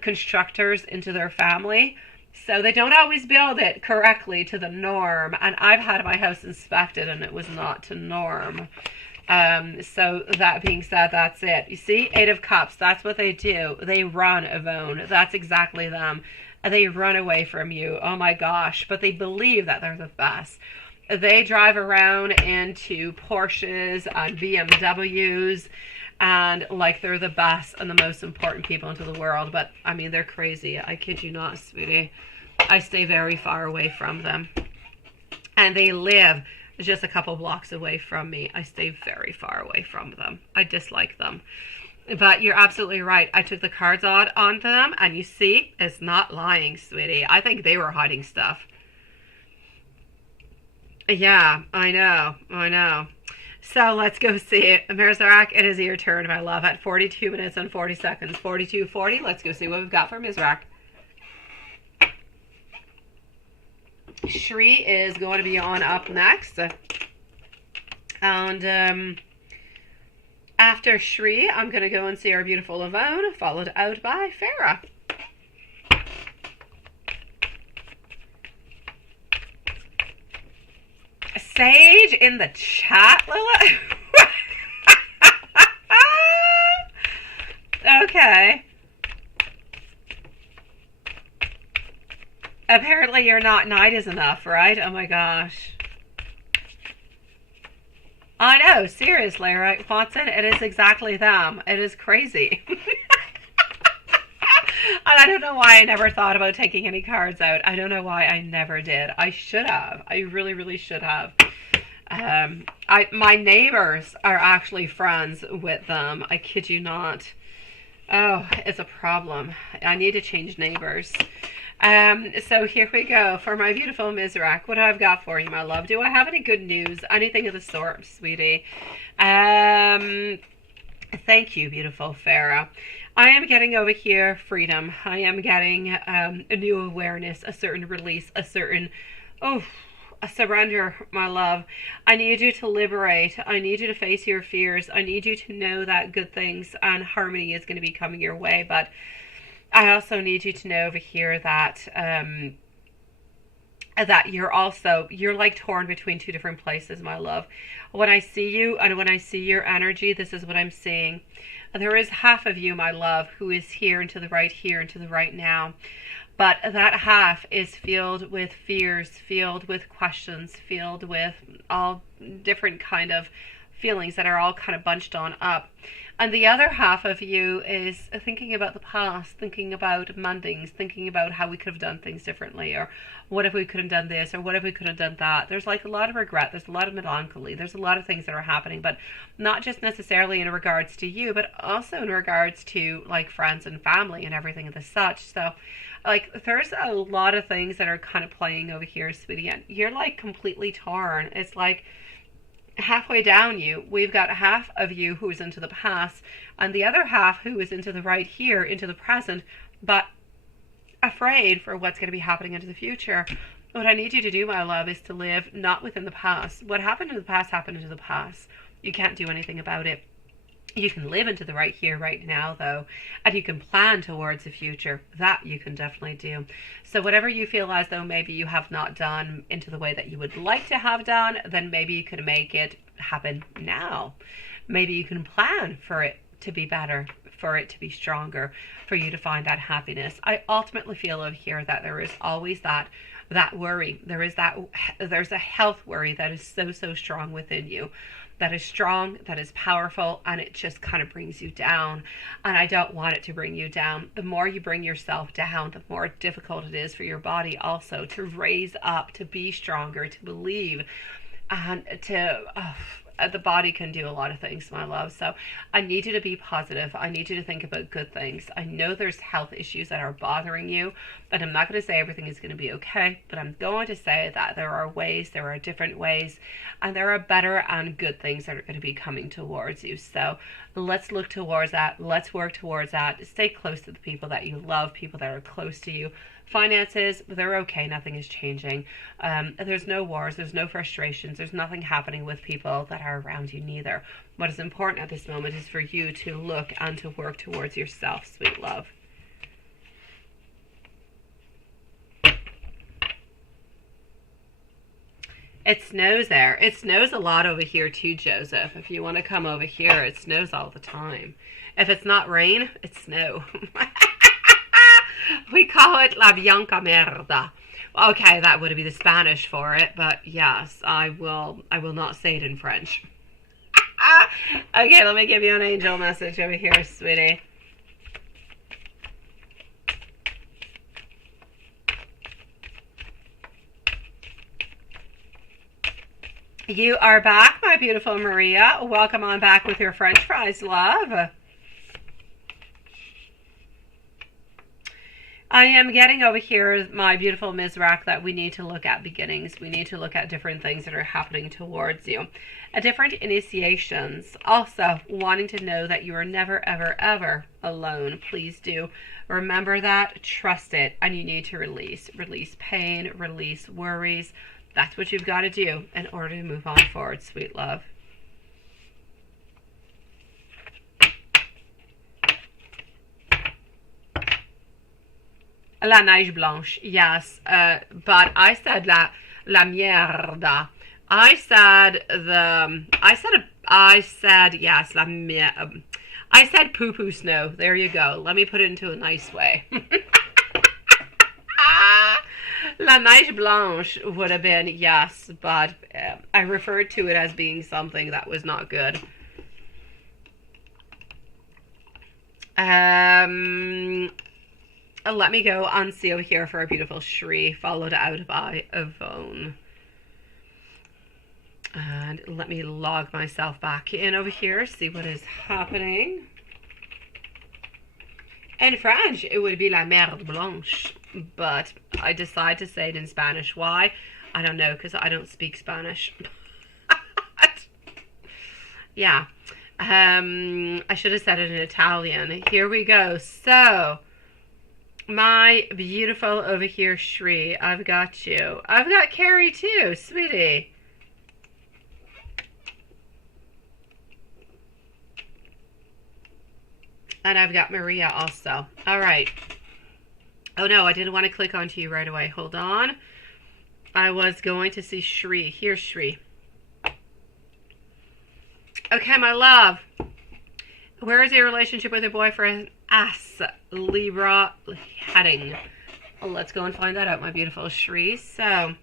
constructors into their family, so they don't always build it correctly to the norm. And I've had my house inspected and it was not to norm. So that being said, that's it. You see, 8 of Cups, that's what they do. They run, Yvonne. That's exactly them. They run away from you. Oh my gosh. But they believe that they're the best. They drive around into Porsches and BMWs and like they're the best and the most important people into the world. But I mean, they're crazy. I kid you not, sweetie. I stay very far away from them. And they live just a couple blocks away from me. I stay very far away from them. I dislike them. But you're absolutely right. I took the cards onto them, and you see, it's not lying, sweetie. I think they were hiding stuff. Yeah, I know. So let's go see it. Mizrak, it is your turn, my love, at 42 minutes and 40 seconds. 42:40. Let's go see what we've got for Mizrak. Shri is going to be on up next. And after Shri, I'm going to go and see our beautiful Yvonne, followed out by Farah. Sage in the chat, Lila? Okay. Apparently you're not night is enough, right? Oh my gosh. I know, seriously, right, Watson? It is exactly them. It is crazy. And I don't know why I never thought about taking any cards out. I don't know why I never did. I should have. I really, really should have. My neighbors are actually friends with them. I kid you not. Oh, it's a problem. I need to change neighbors. So here we go for my beautiful Mizrak. What I've got for you, my love. Do I have any good news? Anything of the sort, sweetie? Thank you, beautiful Farah. I am getting over here freedom. I am getting a new awareness, a certain release, a certain, a surrender, my love. I need you to liberate. I need you to face your fears. I need you to know that good things and harmony is going to be coming your way. But I also need you to know over here that that you're like torn between two different places, my love. When I see you and when I see your energy, this is what I'm seeing. There is half of you, my love, who is here and to the right now. But that half is filled with fears, filled with questions, filled with all different kind of feelings that are all kind of bunched on up. And the other half of you is thinking about the past, thinking about mendings, thinking about how we could have done things differently, or what if we could have done this, or what if we could have done that. There's like a lot of regret, there's a lot of melancholy, there's a lot of things that are happening, but not just necessarily in regards to you, but also in regards to like friends and family and everything and the such. So Like, there's a lot of things that are kind of playing over here, sweetie, and you're like completely torn. It's like halfway down you, we've got half of you who is into the past, and the other half who is into the right here, into the present, but afraid for what's going to be happening into the future. What I need you to do, my love, is to live not within the past. What happened in the past happened into the past. You can't do anything about it. You can live into the right here, right now, though, and you can plan towards the future. That you can definitely do. So whatever you feel as though maybe you have not done into the way that you would like to have done, then maybe you can make it happen now. Maybe you can plan for it to be better, for it to be stronger, for you to find that happiness. I ultimately feel over here that there is always that worry. There's a health worry that is so strong within you, that is strong, that is powerful, and it just kind of brings you down. And I don't want it to bring you down. The more you bring yourself down, the more difficult it is for your body also to raise up, to be stronger, to believe, and to the body can do a lot of things, my love. So I need you to be positive. I need you to think about good things. I know there's health issues that are bothering you, but I'm not going to say everything is going to be okay, but I'm going to say that there are different ways, and there are better and good things that are going to be coming towards you. So let's look towards that. Let's work towards that. Stay close to the people that you love, people that are close to you. Finances, they're okay. Nothing is changing. There's no wars. There's no frustrations. There's nothing happening with people that are around you neither. What is important at this moment is for you to look and to work towards yourself, sweet love. It snows there. It snows a lot over here too, Joseph. If you want to come over here, it snows all the time. If it's not rain, it's snow. We call it la bianca merda. Okay, that would be the Spanish for it, but yes, I will not say it in French. Okay, let me give you an angel message over here, sweetie. You are back, my beautiful Maria. Welcome on back with your French fries, love. I am getting over here, my beautiful Ms. Rack, that we need to look at beginnings. We need to look at different things that are happening towards you. Different initiations. Also, wanting to know that you are never, ever, ever alone. Please do. Remember that. Trust it. And you need to release. Release pain. Release worries. That's what you've got to do in order to move on forward, sweet love. La neige blanche, yes, but I said la mierda. I said yes, I said poo poo snow. There you go. Let me put it into a nice way. La neige blanche would have been yes, but I referred to it as being something that was not good. Let me go and see over here for a beautiful Shri, followed out by Yvonne. And let me log myself back in over here, see what is happening. In French, it would be la merde blanche, but I decide to say it in Spanish. Why? I don't know, because I don't speak Spanish. Yeah. I should have said it in Italian. Here we go. So, my beautiful over here Shri, I've got you. I've got Carrie too, sweetie. And I've got Maria also. All right. Oh no, I didn't want to click onto you right away. Hold on. I was going to see Shri. Here's Shri. Okay, my love. Where is your relationship with your boyfriend? Libra heading. Let's go and find that out, my beautiful Shri. So,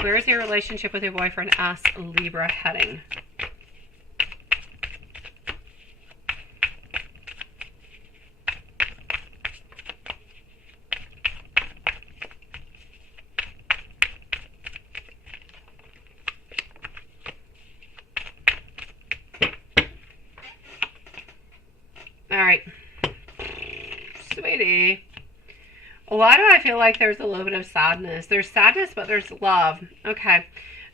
where is your relationship with your boyfriend? Libra heading. All right. Sweetie, Why do I feel like there's a little bit of sadness? There's sadness, but there's love. Okay.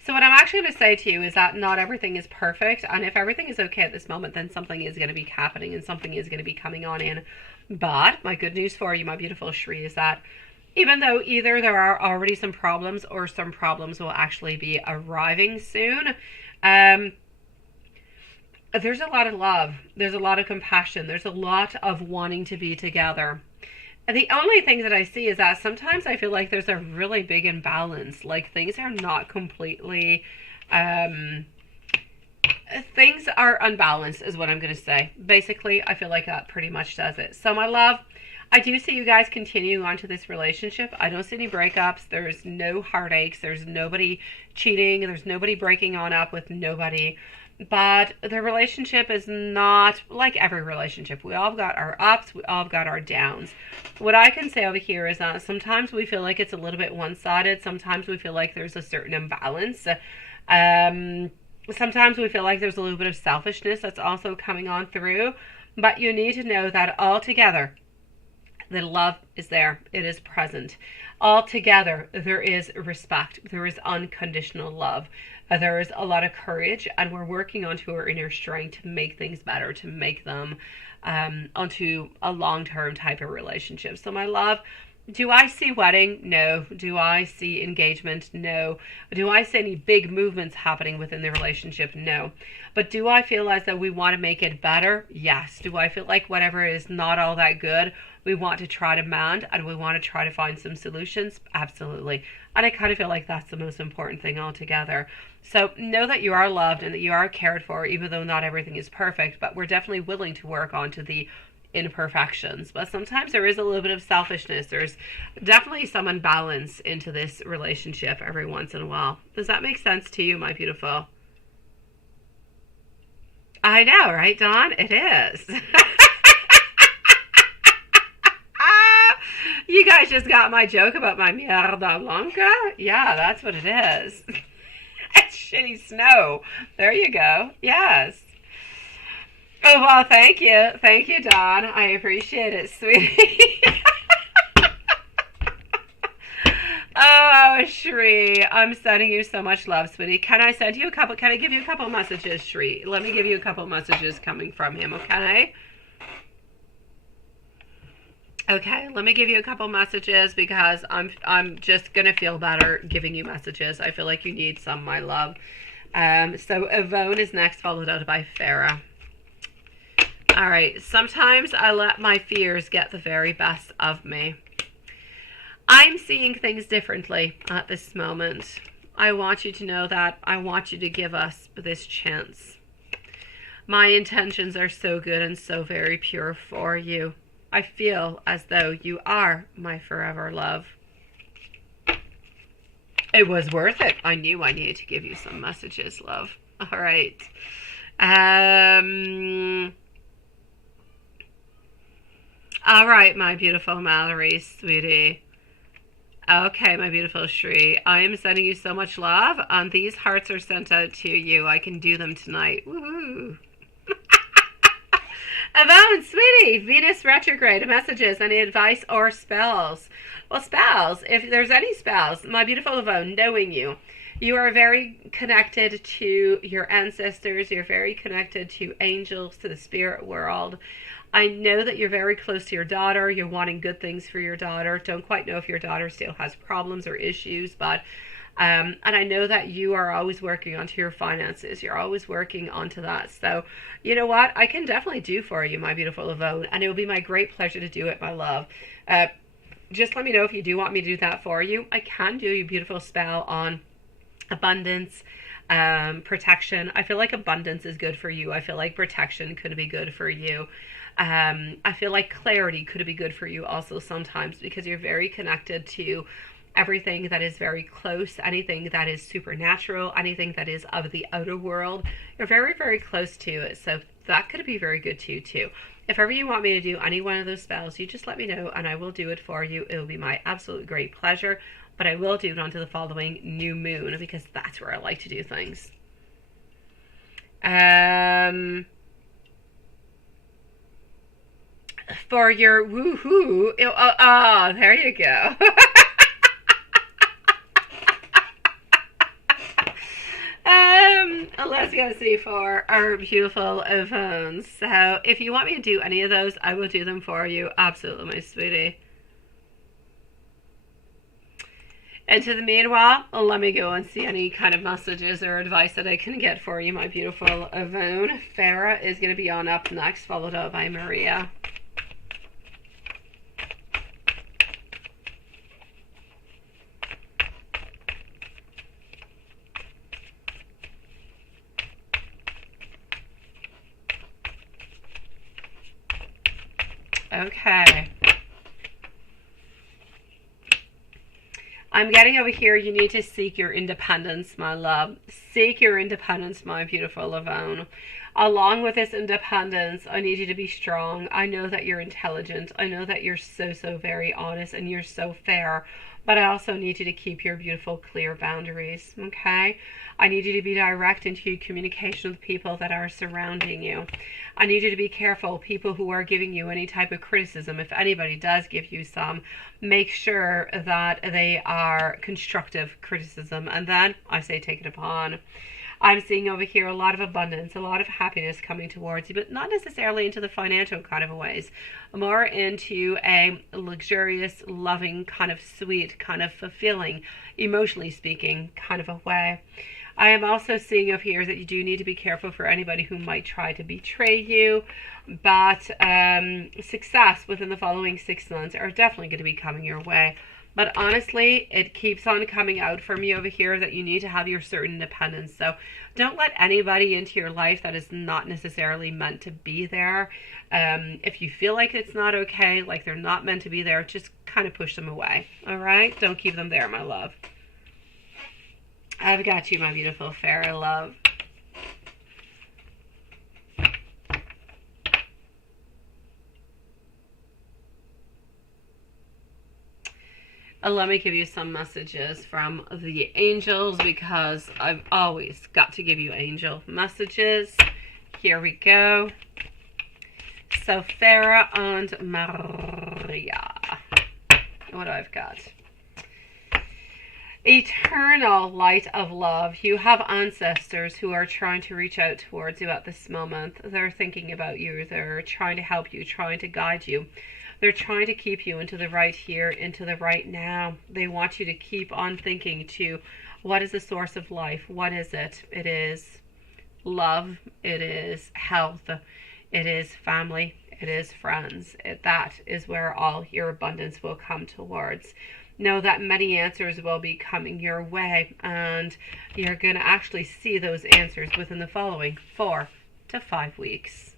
So what I'm actually going to say to you is that not everything is perfect. And if everything is okay at this moment, then something is going to be happening and something is going to be coming on in. But my good news for you, my beautiful Shri, is that even though either there are already some problems or some problems will actually be arriving soon, there's a lot of love. There's a lot of compassion. There's a lot of wanting to be together. And the only thing that I see is that sometimes I feel like there's a really big imbalance. Like things are not completely, things are unbalanced is what I'm going to say. Basically, I feel like that pretty much does it. So my love, I do see you guys continuing on to this relationship. I don't see any breakups. There's no heartaches. There's nobody cheating. There's nobody breaking on up with nobody. But the relationship is not like every relationship. We all got our ups, we all got our downs. What I can say over here is that sometimes we feel like it's a little bit one-sided. Sometimes we feel like there's a certain imbalance. Sometimes we feel like there's a little bit of selfishness that's also coming on through. But you need to know that altogether, the love is there. It is present. Altogether, there is respect. There is unconditional love. There is a lot of courage, and we're working onto our inner strength to make things better, to make them onto a long-term type of relationship. So my love, do I see wedding? No. Do I see engagement? No. Do I see any big movements happening within the relationship? No. But do I feel as though we want to make it better? Yes. Do I feel like whatever is not all that good, we want to try to mend and we want to try to find some solutions? Absolutely. And I kind of feel like that's the most important thing altogether. So know that you are loved and that you are cared for, even though not everything is perfect, but we're definitely willing to work onto the imperfections. But sometimes there is a little bit of selfishness. There's definitely some imbalance into this relationship every once in a while. Does that make sense to you, my beautiful? I know, right, Dawn? It is. You guys just got my joke about my mierda blanca? Yeah, that's what it is. It's shitty snow. There you go. Yes. Oh, well, thank you. Thank you, Dawn. I appreciate it, sweetie. Oh, Shri, I'm sending you so much love, sweetie. Can I give you a couple messages, Shri? Let me give you a couple messages coming from him, okay? Okay, let me give you a couple messages because I'm just gonna feel better giving you messages. I feel like you need some, my love. So Yvonne is next, followed out by Farah. All right, sometimes I let my fears get the very best of me. I'm seeing things differently at this moment. I want you to know that. I want you to give us this chance. My intentions are so good and so very pure for you. I feel as though you are my forever love. It was worth it. I knew I needed to give you some messages, love. All right. All right, my beautiful Mallory, sweetie. Okay, my beautiful Shri. I am sending you so much love, and these hearts are sent out to you. I can do them tonight. Woohoo! Yvonne, sweetie, Venus retrograde messages, any advice or spells? Well, spells, if there's any spells, my beautiful Yvonne, knowing you, you are very connected to your ancestors. You're very connected to angels, to the spirit world. I know that you're very close to your daughter. You're wanting good things for your daughter. Don't quite know if your daughter still has problems or issues, but and I know that you are always working onto your finances. You're always working onto that. So, you know what? I can definitely do for you, my beautiful Yvonne, and it will be my great pleasure to do it, my love. Just let me know if you do want me to do that for you. I can do a beautiful spell on abundance, protection. I feel like abundance is good for you. I feel like protection could be good for you. I feel like clarity could be good for you also sometimes because you're very connected to everything that is very close, anything that is supernatural, anything that is of the outer world. You're very, very close to it. So that could be very good to you too. If ever you want me to do any one of those spells, you just let me know and I will do it for you. It will be my absolute great pleasure. But I will do it onto the following new moon because that's where I like to do things. for your woohoo. There you go. Let's go see for our beautiful phones. So if you want me to do any of those, I will do them for you. Absolutely, my sweetie. And to the meanwhile, let me go and see any kind of messages or advice that I can get for you, my beautiful Yvonne. Farah is going to be on up next, followed up by Maria. Okay. I'm getting over here, you need to seek your independence, my love. Seek your independence, my beautiful Yvonne. Along with this independence, I need you to be strong. I know that you're intelligent. I know that you're so very honest and you're so fair. But I also need you to keep your beautiful, clear boundaries, okay? I need you to be direct into your communication with people that are surrounding you. I need you to be careful, people who are giving you any type of criticism. If anybody does give you some, make sure that they are constructive criticism. And then I say take it upon. I'm seeing over here a lot of abundance, a lot of happiness coming towards you, but not necessarily into the financial kind of ways. More into a luxurious, loving, kind of sweet, kind of fulfilling, emotionally speaking, kind of a way. I am also seeing over here that you do need to be careful for anybody who might try to betray you, but success within the following 6 months are definitely going to be coming your way. But honestly, it keeps on coming out for me over here that you need to have your certain independence. So don't let anybody into your life that is not necessarily meant to be there. If you feel like it's not okay, like they're not meant to be there, just kind of push them away. All right? Don't keep them there, my love. I've got you, my beautiful fairy love. Let me give you some messages from the angels because I've always got to give you angel messages. Here we go. So Farah and Maria. What I've got. Eternal light of love. You have ancestors who are trying to reach out towards you at this moment. They're thinking about you. They're trying to help you, trying to guide you. They're trying to keep you into the right here, into the right now. They want you to keep on thinking to what is the source of life? What is it? It is love. It is health. It is family. It is friends. That is where all your abundance will come towards. Know that many answers will be coming your way, and you're going to actually see those answers within the following 4 to 5 weeks.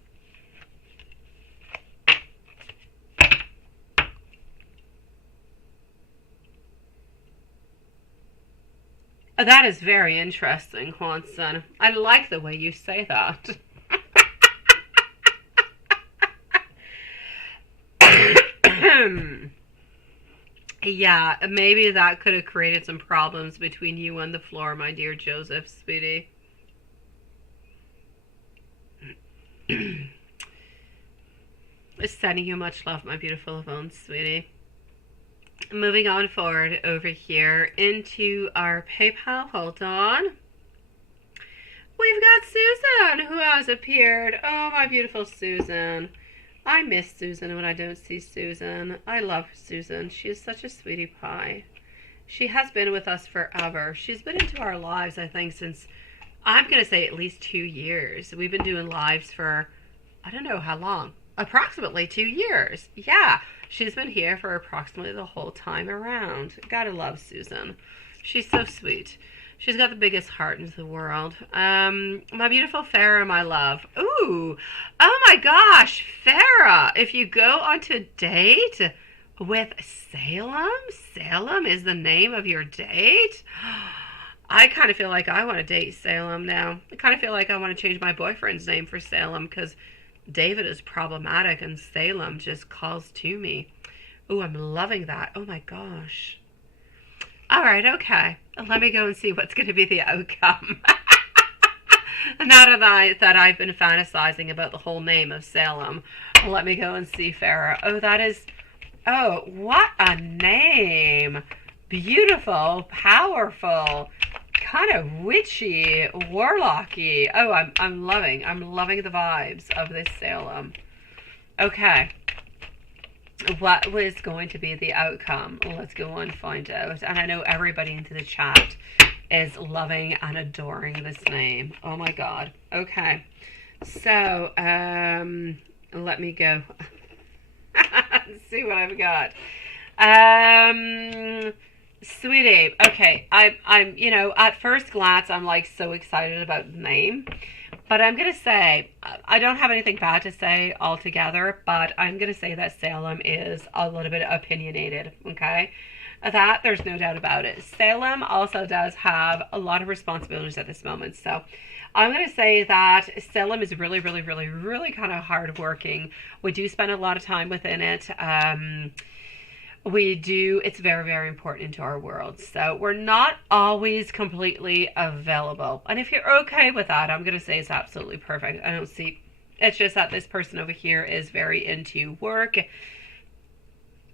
That is very interesting, Juanson. I like the way you say that. Yeah, maybe that could have created some problems between you and the floor, my dear Joseph, sweetie. Sending you much love, my beautiful Yvonne, sweetie. Moving on forward over here into our PayPal. Hold on. We've got Susan who has appeared. Oh, my beautiful Susan. I miss Susan when I don't see Susan. I love Susan. She is such a sweetie pie. She has been with us forever. She's been into our lives, I think, since, I'm going to say at least 2 years. We've been doing lives for, I don't know how long. Approximately 2 years. Yeah, she's been here for approximately the whole time around. Gotta love Susan. She's so sweet. She's got the biggest heart in the world. My beautiful Farah, my love. Ooh, oh my gosh, Farah. If you go on to date with Salem, Salem is the name of your date. I kind of feel like I want to date Salem now. I kind of feel like I want to change my boyfriend's name for Salem because David is problematic and Salem just calls to me. Ooh, I'm loving that. Oh my gosh. All right, okay. Let me go and see what's going to be the outcome. Now that I've been fantasizing about the whole name of Salem, let me go and see Farah. Oh, that is, oh, what a name. Beautiful, powerful, kind of witchy, warlocky. Oh, I'm loving the vibes of this Salem. Okay. What was going to be the outcome? Let's go and find out. And I know everybody into the chat is loving and adoring this name. Oh my god. Okay. So, let me go. See what I've got. Sweetie. Okay. I'm, you know, at first glance, I'm like so excited about the name. But I'm going to say, I don't have anything bad to say altogether, but I'm going to say that Salem is a little bit opinionated, okay? That, there's no doubt about it. Salem also does have a lot of responsibilities at this moment, so I'm going to say that Salem is really, really, really, really kind of hardworking. We do spend a lot of time within it. We do, it's very, very important into our world. So we're not always completely available. And if you're okay with that, I'm going to say it's absolutely perfect. I don't see, it's just that this person over here is very into work,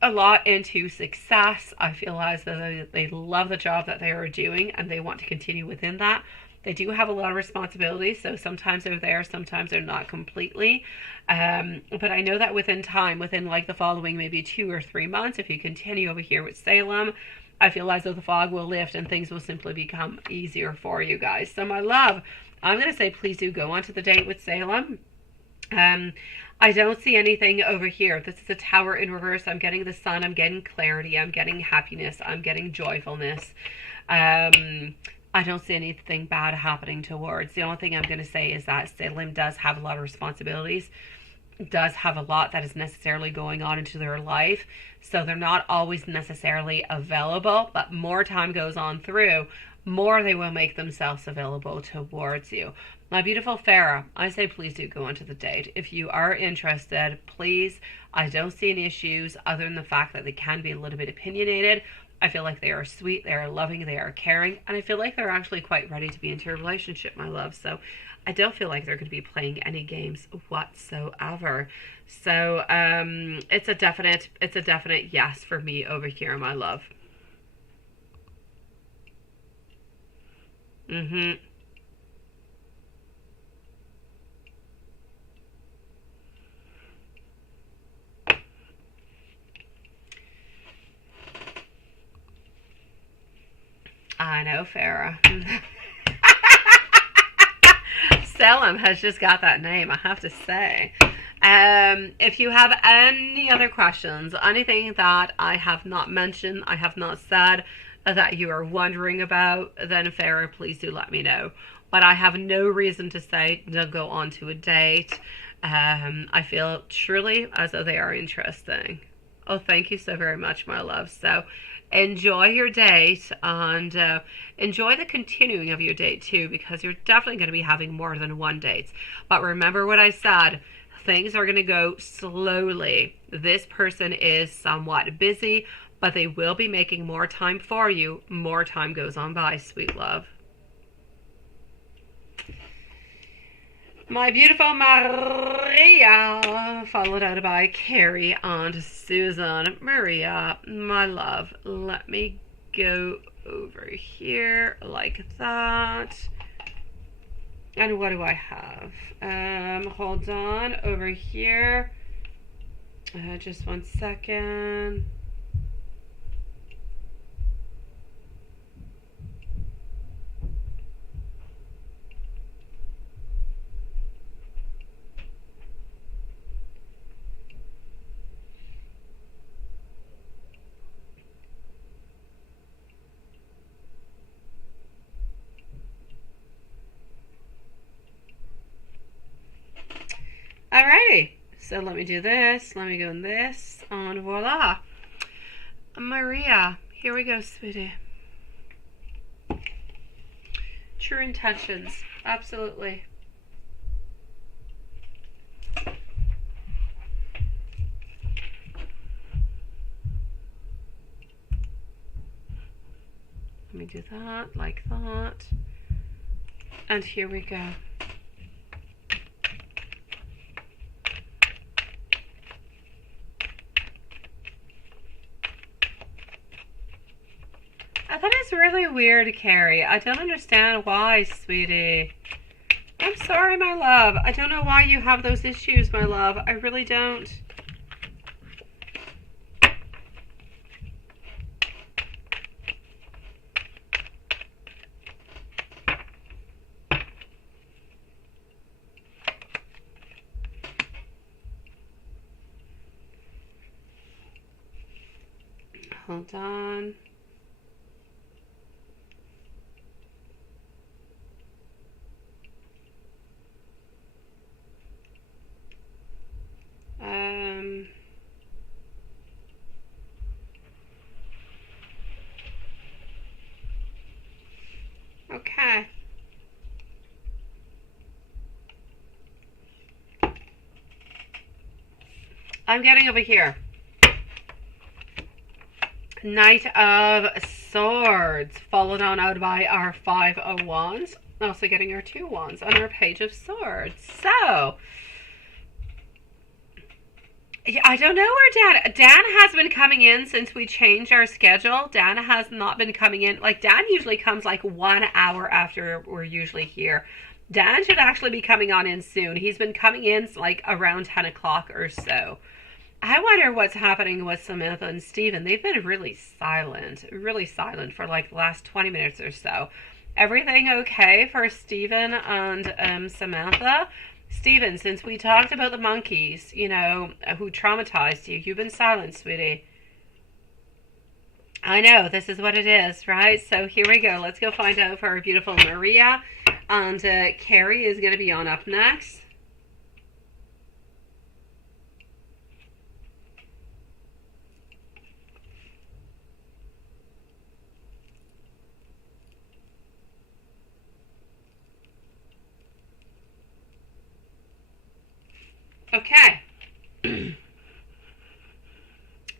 a lot into success. I feel as though they love the job that they are doing and they want to continue within that. They do have a lot of responsibilities, so sometimes they're there, sometimes they're not completely. But I know that within time, within like the following maybe 2 or 3 months, if you continue over here with Salem, I feel as though the fog will lift and things will simply become easier for you guys. So my love, I'm going to say please do go on to the date with Salem. I don't see anything over here. This is a tower in reverse. I'm getting the sun. I'm getting clarity. I'm getting happiness. I'm getting joyfulness. I don't see anything bad happening towards. The only thing I'm going to say is that Salem does have a lot of responsibilities, does have a lot that is necessarily going on into their life. So they're not always necessarily available, but more time goes on through, more they will make themselves available towards you. My beautiful Farah, I say please do go on to the date. If you are interested, please. I don't see any issues other than the fact that they can be a little bit opinionated. I feel like they are sweet, they are loving, they are caring, and I feel like they're actually quite ready to be into a relationship, my love. So I don't feel like they're going to be playing any games whatsoever. So it's a definite yes for me over here, my love. I know, Farah. Salem has just got that name, I have to say. If you have any other questions, anything that I have not mentioned, I have not said, that you are wondering about, then Farah, please do let me know. But I have no reason to say to go on to a date. I feel truly as though they are interesting. Oh, thank you so very much, my love. So enjoy your date and enjoy the continuing of your date too, because you're definitely going to be having more than one date. But remember what I said, things are going to go slowly. This person is somewhat busy, but they will be making more time for you. More time goes on by, sweet love. My beautiful Maria, followed out by Carrie and Susan. Maria, my love, let me go over here like that. And what do I have? Hold on, over here. Just 1 second. Alrighty, so let me do this, let me go in this, and voila. Maria, here we go, sweetie. True intentions, absolutely. Let me do that, like that. And here we go. is really weird, Carrie. I don't understand why, sweetie. I'm sorry, my love. I don't know why you have those issues, my love. I really don't. Hold on. Okay. I'm getting over here. Knight of Swords, followed on out by our Five of Wands. Also getting our Two Wands and our Page of Swords. So, yeah, I don't know where Dan has been coming in since we changed our schedule. Dan has not been coming in. Like, Dan usually comes like 1 hour after we're usually here. Dan should actually be coming on in soon. He's been coming in like around 10 o'clock or so. I wonder what's happening with Samantha and Steven. They've been really silent for like the last 20 minutes or so. Everything okay for Steven and Samantha? Steven, since we talked about the monkeys, you know, who traumatized you, you've been silent, sweetie. I know, this is what it is, right? So here we go. Let's go find out for our beautiful Maria. And Carrie is going to be on up next. Okay.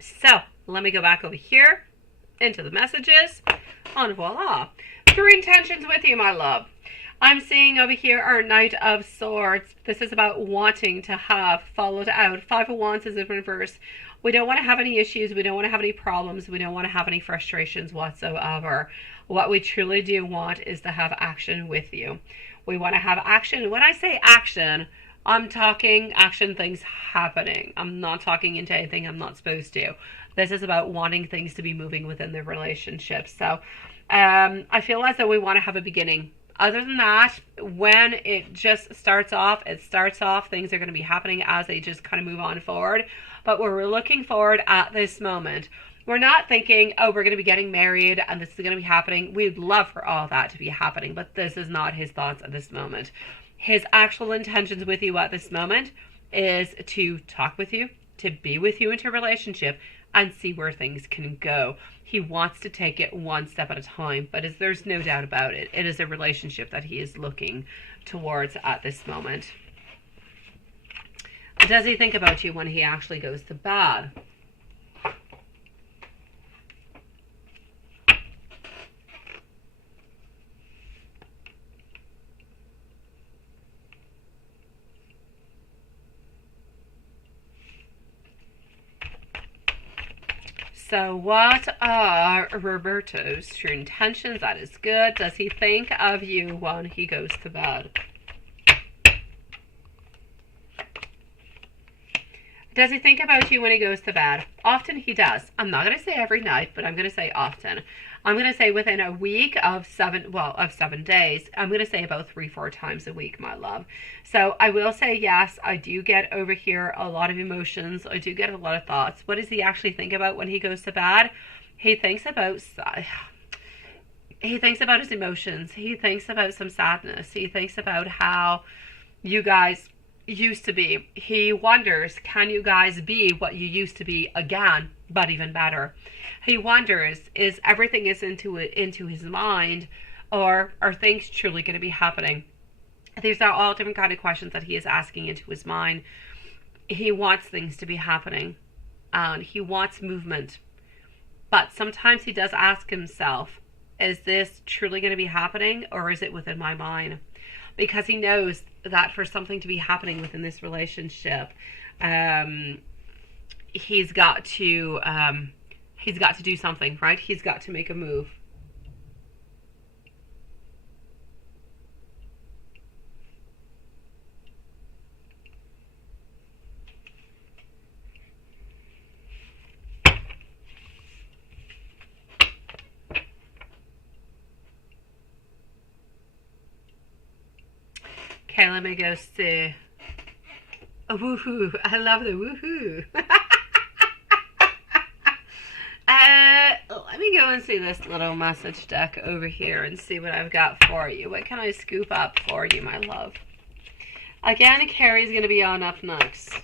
So, let me go back over here into the messages. And voila. 3 intentions with you, my love. I'm seeing over here our Knight of Swords. This is about wanting to have followed out. 5 of Wands is in reverse. We don't want to have any issues. We don't want to have any problems. We don't want to have any frustrations whatsoever. What we truly do want is to have action with you. We want to have action. When I say action, I'm talking action, things happening. I'm not talking into anything I'm not supposed to. This is about wanting things to be moving within the relationship. So I feel as though we want to have a beginning. Other than that, when it just starts off, things are going to be happening as they just kind of move on forward. But we're looking forward at this moment. We're not thinking, oh, we're going to be getting married and this is going to be happening. We'd love for all that to be happening, but this is not his thoughts at this moment. His actual intentions with you at this moment is to talk with you, to be with you into a relationship and see where things can go. He wants to take it one step at a time, but there's no doubt about it. It is a relationship that he is looking towards at this moment. Does he think about you when he actually goes to bed? So what are Roberto's true intentions? That is good. Does he think of you when he goes to bed? Does he think about you when he goes to bed? Often he does. I'm not going to say every night, but I'm going to say often. I'm going to say within a week of 7 days, I'm going to say about 3-4 times a week, my love. So I will say, yes, I do get over here a lot of emotions. I do get a lot of thoughts. What does he actually think about when he goes to bed? He thinks about his emotions. He thinks about some sadness. He thinks about how you guys used to be. He wonders, can you guys be what you used to be again, but even better? He wonders, is everything into his mind, or are things truly going to be happening? These are all different kind of questions that he is asking into his mind. He wants things to be happening, and he wants movement. But sometimes he does ask himself, is this truly going to be happening, or is it within my mind? Because he knows that for something to be happening within this relationship, he's got to do something, right? He's got to make a move. Okay, let me go see. A woohoo. I love the woohoo. Let me go and see this little message deck over here and see what I've got for you. What can I scoop up for you, my love? Again, Carrie's going to be on up next.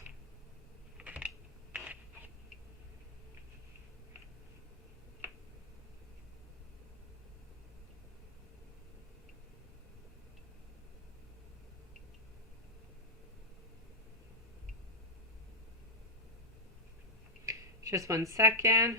Just 1 second.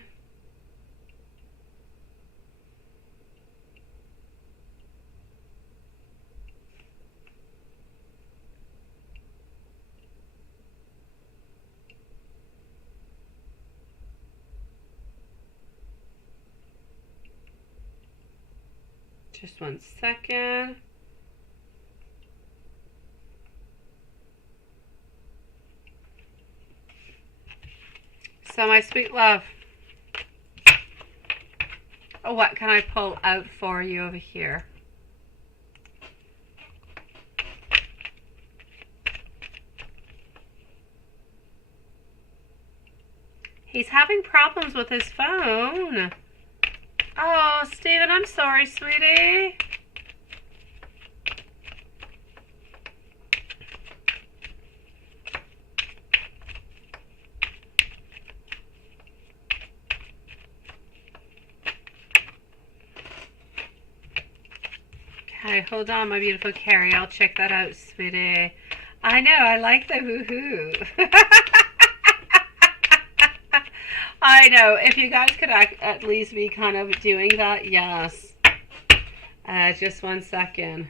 Just 1 second. So my sweet love, what can I pull out for you over here? He's having problems with his phone. Oh, Steven, I'm sorry, sweetie. Okay, hold on, my beautiful Carrie. I'll check that out, sweetie. I know, I like the woohoo. I know, if you guys could at least be kind of doing that, yes. Just 1 second.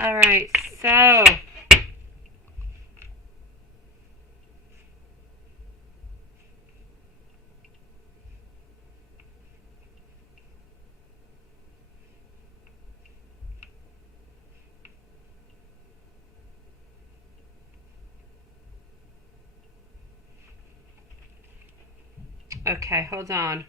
All right, so okay, hold on.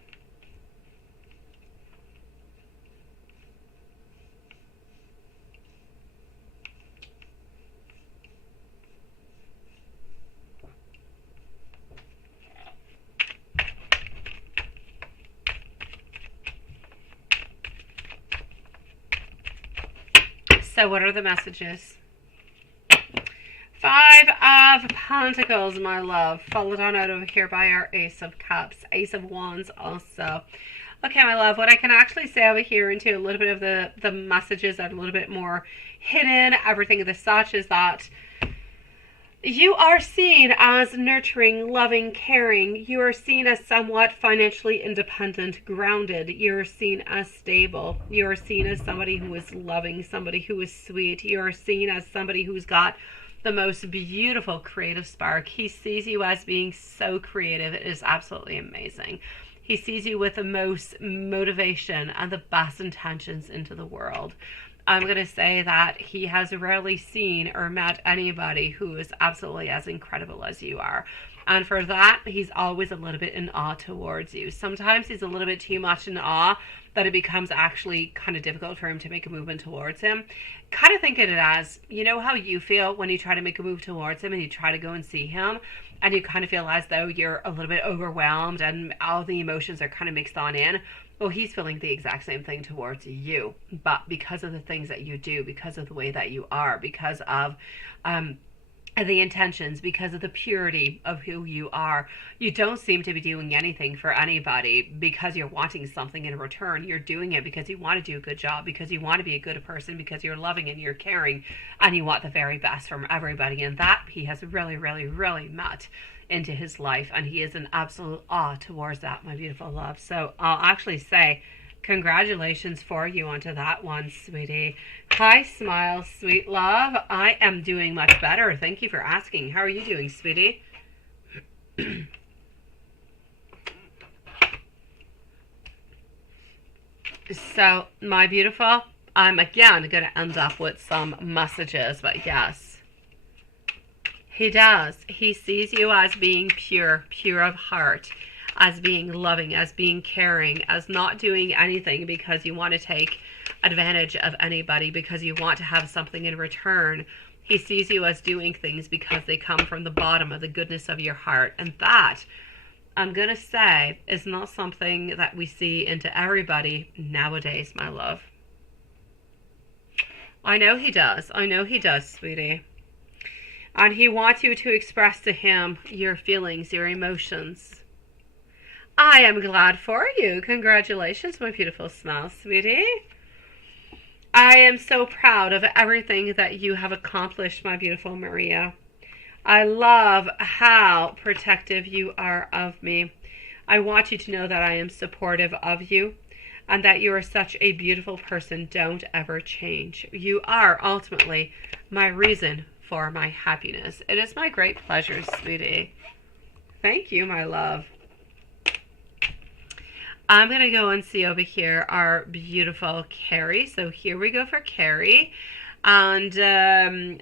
So what are the messages? 5 of Pentacles, my love. Followed on out over here by our Ace of Cups. Ace of Wands also. Okay, my love, what I can actually say over here into a little bit of the messages that are a little bit more hidden, everything of the such, is that you are seen as nurturing, loving, caring. You are seen as somewhat financially independent, grounded. You are seen as stable. You are seen as somebody who is loving, somebody who is sweet. You are seen as somebody who's got the most beautiful creative spark. He sees you as being so creative. It is absolutely amazing. He sees you with the most motivation and the best intentions into the world. I'm going to say that he has rarely seen or met anybody who is absolutely as incredible as you are. And for that, he's always a little bit in awe towards you. Sometimes he's a little bit too much in awe that it becomes actually kind of difficult for him to make a movement towards him. Kind of think of it as, you know how you feel when you try to make a move towards him and you try to go and see him, and you kind of feel as though you're a little bit overwhelmed and all the emotions are kind of mixed on in. Well, he's feeling the exact same thing towards you, but because of the things that you do, because of the way that you are, because of the intentions, because of the purity of who you are, you don't seem to be doing anything for anybody because you're wanting something in return. You're doing it because you want to do a good job, because you want to be a good person, because you're loving and you're caring, and you want the very best from everybody. And that he has really, really, really met into his life, and he is in absolute awe towards that, my beautiful love. So I'll actually say Congratulations for you onto that one, sweetie. Hi, smile, sweet love. I am doing much better. Thank you for asking. How are you doing, sweetie? So, my beautiful, I'm again going to end up with some messages, but yes, he does. He sees you as being pure, pure of heart, as being loving, as being caring, as not doing anything because you want to take advantage of anybody, because you want to have something in return. He sees you as doing things because they come from the bottom of the goodness of your heart. And that, I'm going to say, is not something that we see into everybody nowadays, my love. I know he does. I know he does, sweetie. And he wants you to express to him your feelings, your emotions. I am glad for you. Congratulations, my beautiful smile, sweetie. I am so proud of everything that you have accomplished, my beautiful Maria. I love how protective you are of me. I want you to know that I am supportive of you and that you are such a beautiful person. Don't ever change. You are ultimately my reason for my happiness. It is my great pleasure, sweetie. Thank you, my love. I'm going to go and see over here our beautiful Carrie. So here we go for Carrie. And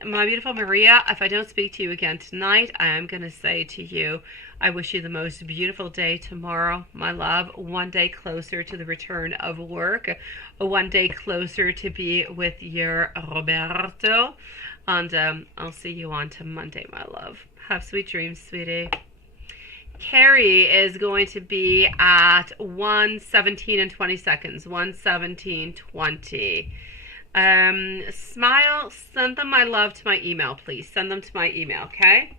my beautiful Maria, if I don't speak to you again tonight, I am going to say to you, I wish you the most beautiful day tomorrow, my love. One day closer to the return of work. One day closer to be with your Roberto. And I'll see you on to Monday, my love. Have sweet dreams, sweetie. Carrie is going to be at 1:17 and 20 seconds. 1:17:20. Smile, send them my love to my email, please. Send them to my email, okay?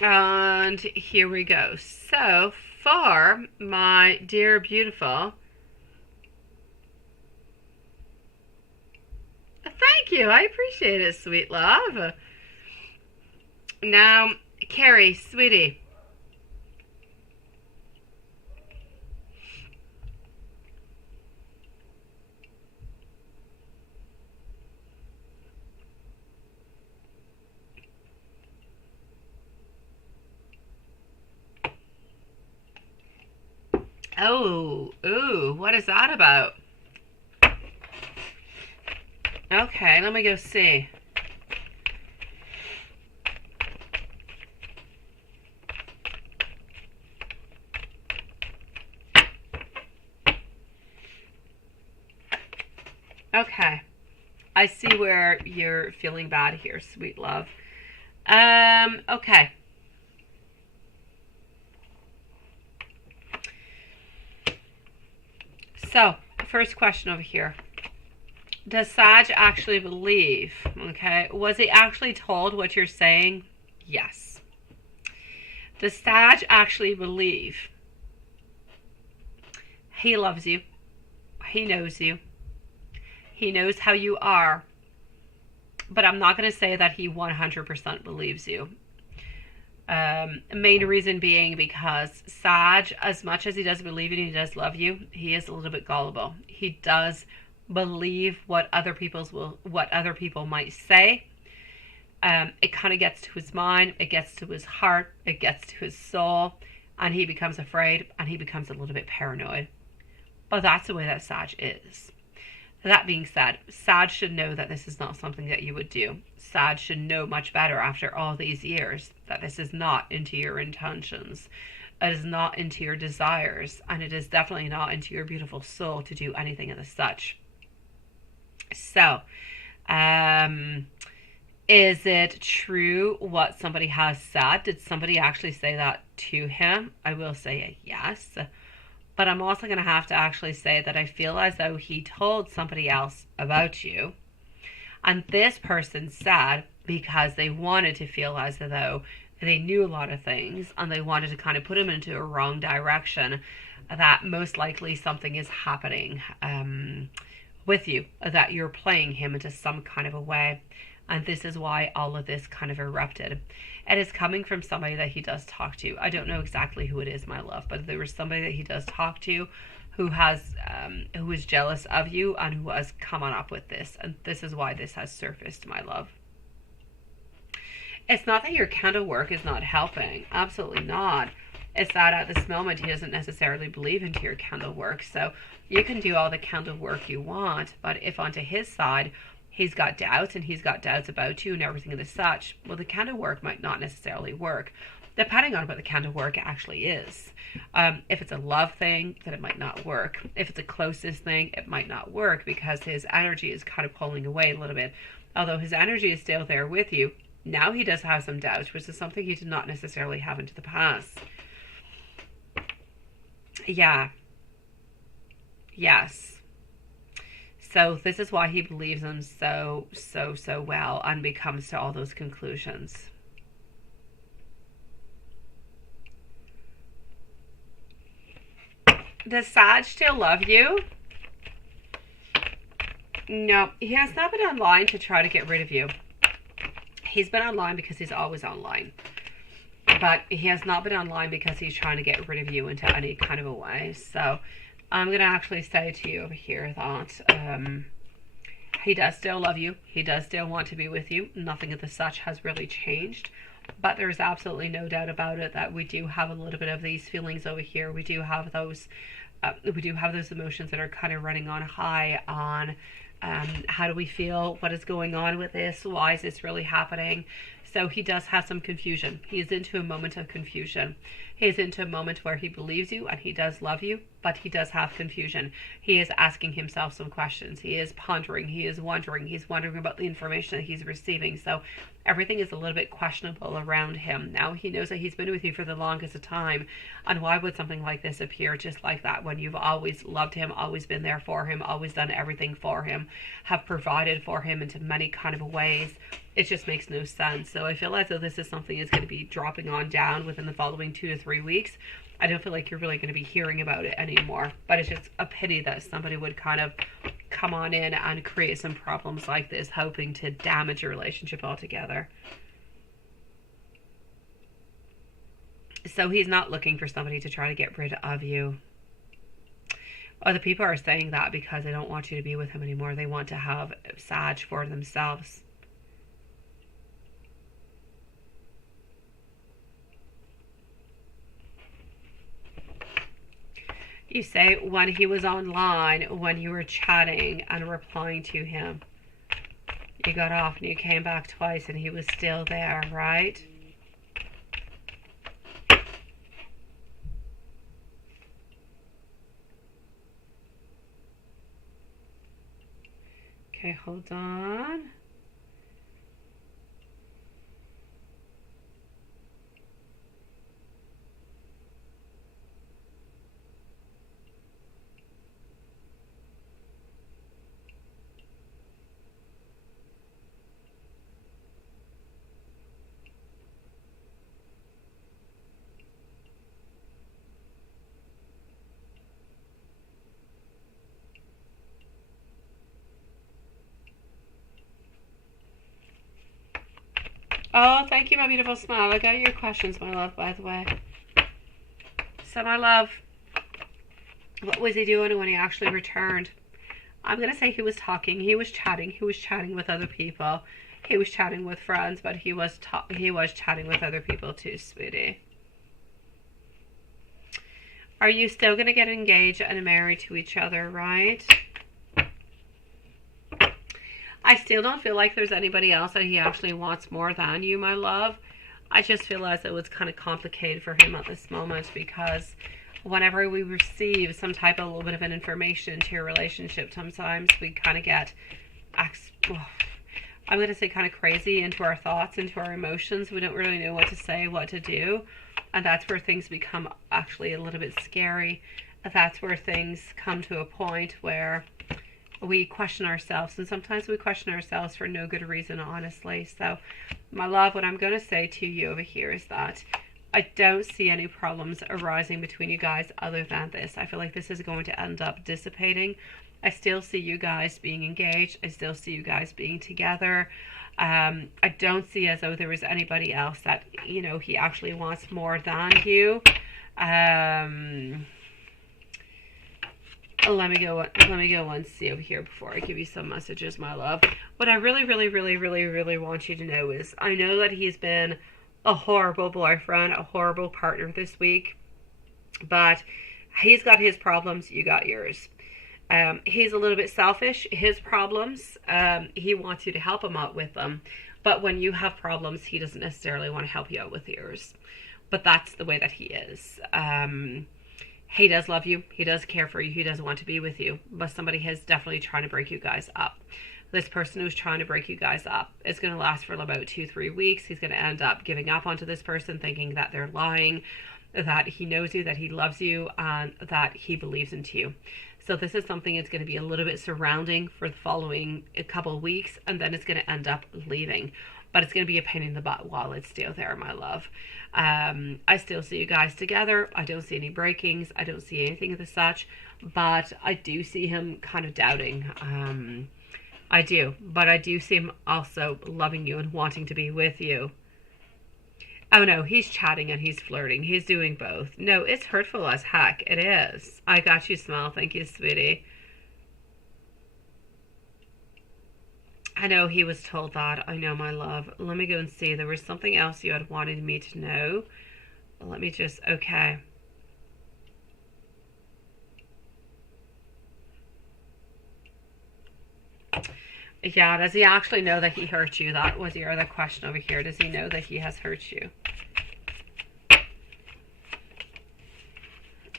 And here we go. So for my dear beautiful, thank you. I appreciate it, sweet love. Now, Carrie, sweetie. Oh, ooh, what is that about? Okay, let me go see. Okay, I see where you're feeling bad here, sweet love. Okay. So, first question over here. Does Sag actually believe? Okay, was he actually told what you're saying? Yes. Does Sag actually believe? He loves you. He knows you. He knows how you are. But I'm not going to say that he 100% believes you. Main reason being because Sag, as much as he does believe you and he does love you, he is a little bit gullible. He does believe what other people might say. It kind of gets to his mind, it gets to his heart, it gets to his soul, and he becomes afraid and he becomes a little bit paranoid. But that's the way that Sag is. That being said, Sag should know that this is not something that you would do. Sag should know much better after all these years that this is not into your intentions. It is not into your desires, and it is definitely not into your beautiful soul to do anything of the such. So, is it true what somebody has said? Did somebody actually say that to him? I will say a yes. But I'm also going to have to actually say that I feel as though he told somebody else about you. And this person said because they wanted to feel as though they knew a lot of things and they wanted to kind of put him into a wrong direction, that most likely something is happening with you, that you're playing him into some kind of a way. And this is why all of this kind of erupted. It is coming from somebody that he does talk to. I don't know exactly who it is, my love, but there was somebody that he does talk to who is jealous of you and who has come on up with this. And this is why this has surfaced, my love. It's not that your candle work is not helping. Absolutely not. It's that at this moment he doesn't necessarily believe into your candle work. So you can do all the candle work you want, but if onto his side he's got doubts and he's got doubts about you and everything and such, well, the candle work might not necessarily work, depending on what the candle work actually is. If it's a love thing, then it might not work. If it's a closeness thing, it might not work because his energy is kind of pulling away a little bit. Although his energy is still there with you, now he does have some doubts, which is something he did not necessarily have into the past. Yeah. Yes. So this is why he believes them so well and becomes to all those conclusions. Does Sag still love you? No, he has not been online to try to get rid of you. He's been online because he's always online. But he has not been online because he's trying to get rid of you into any kind of a way. So I'm going to actually say to you over here that he does still love you. He does still want to be with you. Nothing of the such has really changed. But there's absolutely no doubt about it that we do have a little bit of these feelings over here. We do have those emotions that are kind of running on high on how do we feel? What is going on with this? Why is this really happening? So he does have some confusion. He is into a moment of confusion. He is into a moment where he believes you and he does love you, but he does have confusion. He is asking himself some questions. He is pondering. He is wondering. He's wondering about the information that he's receiving. So everything is a little bit questionable around him. Now he knows that he's been with you for the longest of time. And why would something like this appear just like that when you've always loved him, always been there for him, always done everything for him, have provided for him into many kind of ways? It just makes no sense. So I feel as though this is something that's going to be dropping on down within the following 2 to 3 weeks. I don't feel like you're really going to be hearing about it anymore. But it's just a pity that somebody would kind of come on in and create some problems like this, hoping to damage your relationship altogether. So he's not looking for somebody to try to get rid of you. Other people are saying that because they don't want you to be with him anymore. They want to have Sag for themselves. You say when he was online, when you were chatting and replying to him, you got off and you came back twice and he was still there, right? Okay, hold on. Oh, thank you, my beautiful smile. I got your questions, my love, by the way. So, my love, what was he doing when he actually returned? I'm going to say he was talking. He was chatting. He was chatting with other people. He was chatting with friends, but he was chatting with other people too, sweetie. Are you still going to get engaged and married to each other, right? I still don't feel like there's anybody else that he actually wants more than you, my love. I just feel as it was kind of complicated for him at this moment because whenever we receive some type of little bit of an information to your relationship, sometimes we kind of get, I'm going to say kind of crazy into our thoughts, into our emotions. We don't really know what to say, what to do. And that's where things become actually a little bit scary. That's where things come to a point where we question ourselves, and sometimes we question ourselves for no good reason, honestly. So, my love, what I'm going to say to you over here is that I don't see any problems arising between you guys other than this. I feel like this is going to end up dissipating. I still see you guys being engaged. I still see you guys being together. I don't see as though there was anybody else that, you know, he actually wants more than you. Let me go and see over here before I give you some messages, my love. What I really, really, really, really, really want you to know is, I know that he's been a horrible boyfriend, a horrible partner this week, but he's got his problems, you got yours. He's a little bit selfish. His problems, he wants you to help him out with them. But when you have problems, he doesn't necessarily want to help you out with yours. But that's the way that he is. He does love you. He does care for you. He does want to be with you. But somebody is definitely trying to break you guys up. This person who's trying to break you guys up is going to last for about 2-3 weeks. He's going to end up giving up onto this person, thinking that they're lying, that he knows you, that he loves you, and that he believes into you. So this is something that's going to be a little bit surrounding for the following a couple of weeks, and then it's going to end up leaving. But it's going to be a pain in the butt while it's still there, my love. I still see you guys together. I don't see any breakings. I don't see anything of the such. But I do see him kind of doubting. I do. But I do see him also loving you and wanting to be with you. Oh no, he's chatting and he's flirting. He's doing both. No, it's hurtful as heck. It is. I got you, Smile. Thank you, sweetie. I know he was told that. I know, my love. Let me go and see. There was something else you had wanted me to know. Let me just... Okay. Yeah, does he actually know that he hurt you? That was your other question over here. Does he know that he has hurt you?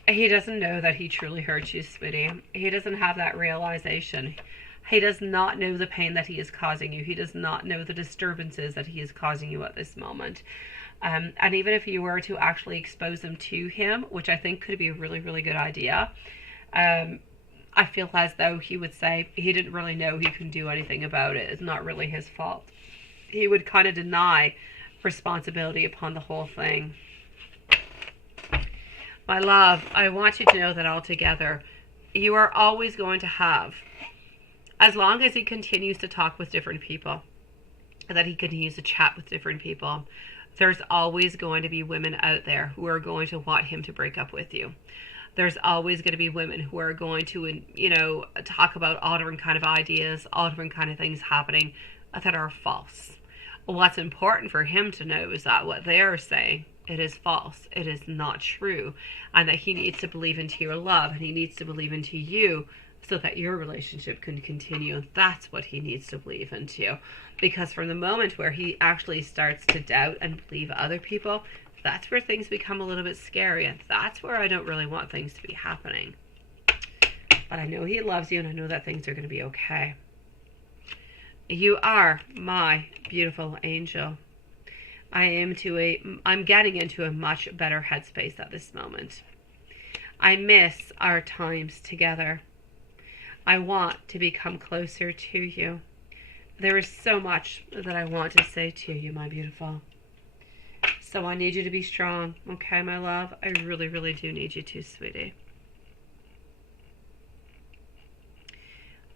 He doesn't know that he truly hurt you, sweetie. He doesn't have that realization. He does not know the pain that he is causing you. He does not know the disturbances that he is causing you at this moment. And even if you were to actually expose them to him, which I think could be a really, really good idea, I feel as though he would say he didn't really know he couldn't do anything about it. It's not really his fault. He would kind of deny responsibility upon the whole thing. My love, I want you to know that altogether, you are always going to have, as long as he continues to talk with different people, that he continues to chat with different people, there's always going to be women out there who are going to want him to break up with you. There's always going to be women who are going to, you know, talk about all different kind of ideas, all different kind of things happening that are false. What's important for him to know is that what they are saying, it is false. It is not true. And that he needs to believe into your love, and he needs to believe into you so that your relationship can continue. That's what he needs to believe into. Because from the moment where he actually starts to doubt and believe other people, that's where things become a little bit scary, and that's where I don't really want things to be happening. But I know he loves you, and I know that things are going to be okay. You are my beautiful angel. I'm getting into a much better headspace at this moment. I miss our times together. I want to become closer to you. There is so much that I want to say to you, my beautiful. So I need you to be strong, okay, my love? I really, really do need you to, sweetie.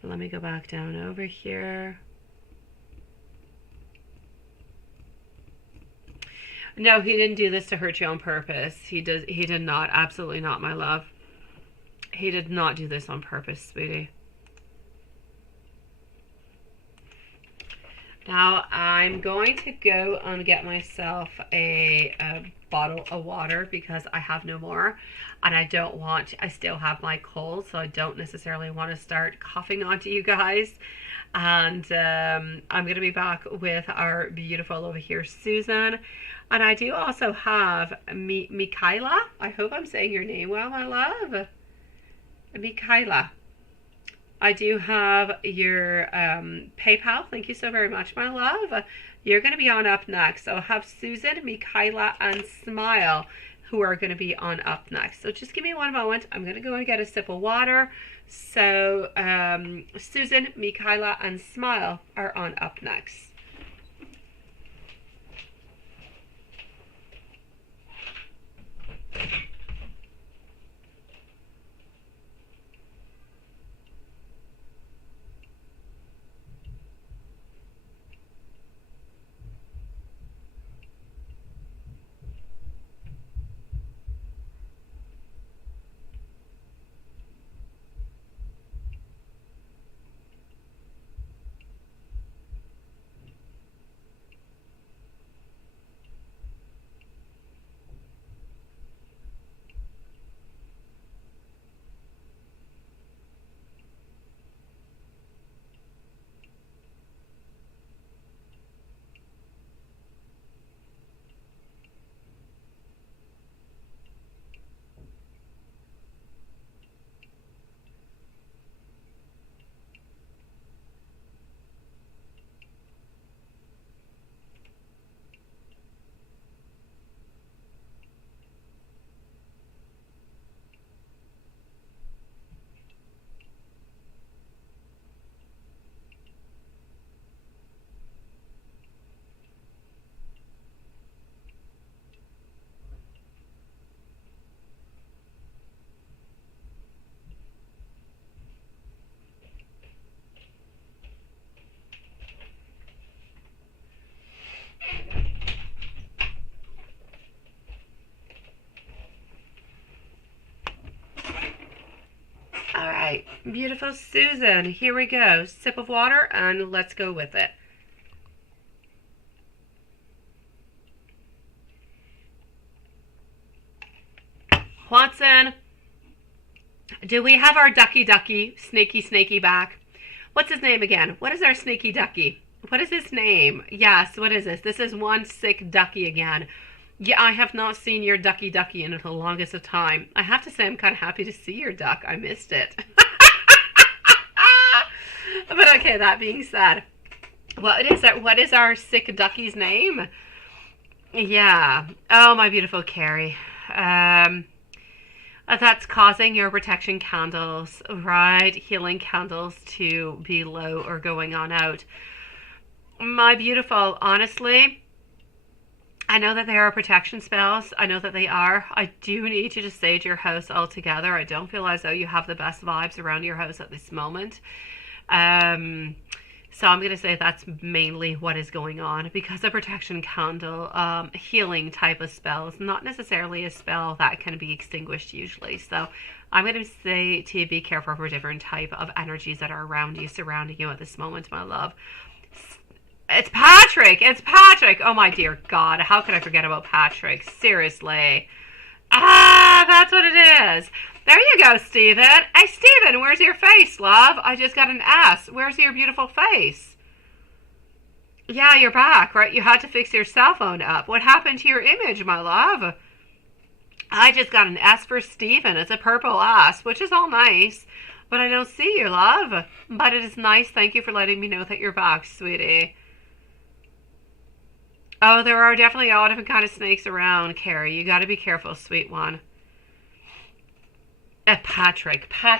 Let me go back down over here. No, he didn't do this to hurt you on purpose. He did not. Absolutely not, my love. He did not do this on purpose, sweetie. Now, I'm going to go and get myself a bottle of water because I have no more. And I still have my cold, so I don't necessarily want to start coughing onto you guys. And I'm going to be back with our beautiful over here, Susan. And I do also have Mikaela. I hope I'm saying your name well, my love. Mikaela. I do have your PayPal. Thank you so very much, my love. You're going to be on up next. So I have Susan, Mikaela, and Smile who are going to be on up next. So just give me one moment. I'm going to go and get a sip of water. So Susan, Mikaela, and Smile are on up next. Beautiful Susan. Here we go. Sip of water and let's go with it. Watson, do we have our ducky, snaky back? What's his name again? What is our snaky ducky? What is his name? Yes, what is this? This is one sick ducky again. Yeah, I have not seen your ducky in the longest of time. I have to say I'm kind of happy to see your duck. I missed it. But okay, that being said, what is our sick ducky's name? Yeah. Oh, my beautiful Carrie. That's causing your protection candles, right? Healing candles to be low or going on out. My beautiful, honestly, I know that there are protection spells. I know that they are. I do need to just sage your house altogether. I don't feel as though you have the best vibes around your house at this moment. So I'm going to say that's mainly what is going on, because a protection candle, healing type of spell is not necessarily a spell that can be extinguished usually. So I'm going to say to be careful for different type of energies that are around you, surrounding you at this moment, my love. It's Patrick! It's Patrick! Oh my dear God, how could I forget about Patrick? Seriously. Ah, that's what it is. There you go, Steven. Hey, Steven, where's your face, love? I just got an S. Where's your beautiful face? Yeah, you're back, right? You had to fix your cell phone up. What happened to your image, my love? I just got an S for Steven. It's a purple S, which is all nice. But I don't see you, love. But it is nice. Thank you for letting me know that you're back, sweetie. Oh, there are definitely all different kind of snakes around, Carrie. You got to be careful, sweet one. Patrick. How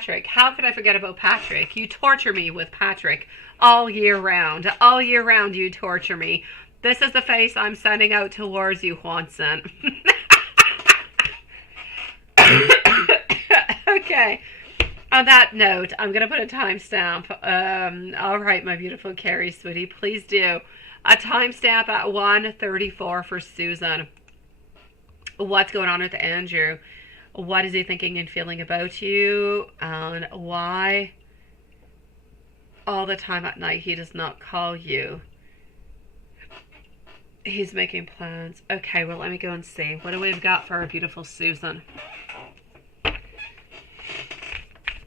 could I forget about Patrick? You torture me with Patrick all year round. All year round you torture me. This is the face I'm sending out towards you, Juanson. Okay. On that note, I'm going to put a timestamp. All right, my beautiful Carrie, sweetie, please do. A timestamp at 1:34 for Susan. What's going on with Andrew? What is he thinking and feeling about you? And why all the time at night he does not call you? He's making plans. Okay, well, let me go and see. What do we've got for our beautiful Susan?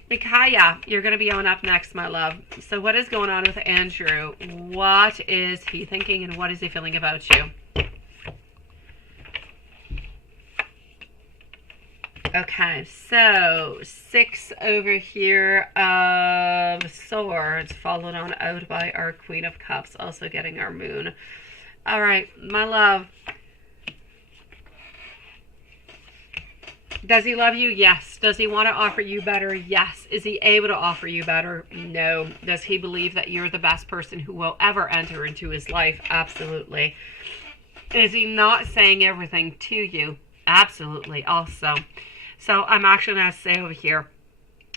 Mikaya, you're going to be on up next, my love. So what is going on with Andrew? What is he thinking and what is he feeling about you? Okay, so 6 over here of Swords, followed on out by our Queen of Cups, also getting our Moon. All right, my love. Does he love you? Yes. Does he want to offer you better? Yes. Is he able to offer you better? No. Does he believe that you're the best person who will ever enter into his life? Absolutely. Is he not saying everything to you? Absolutely. Also. So I'm actually going to say over here,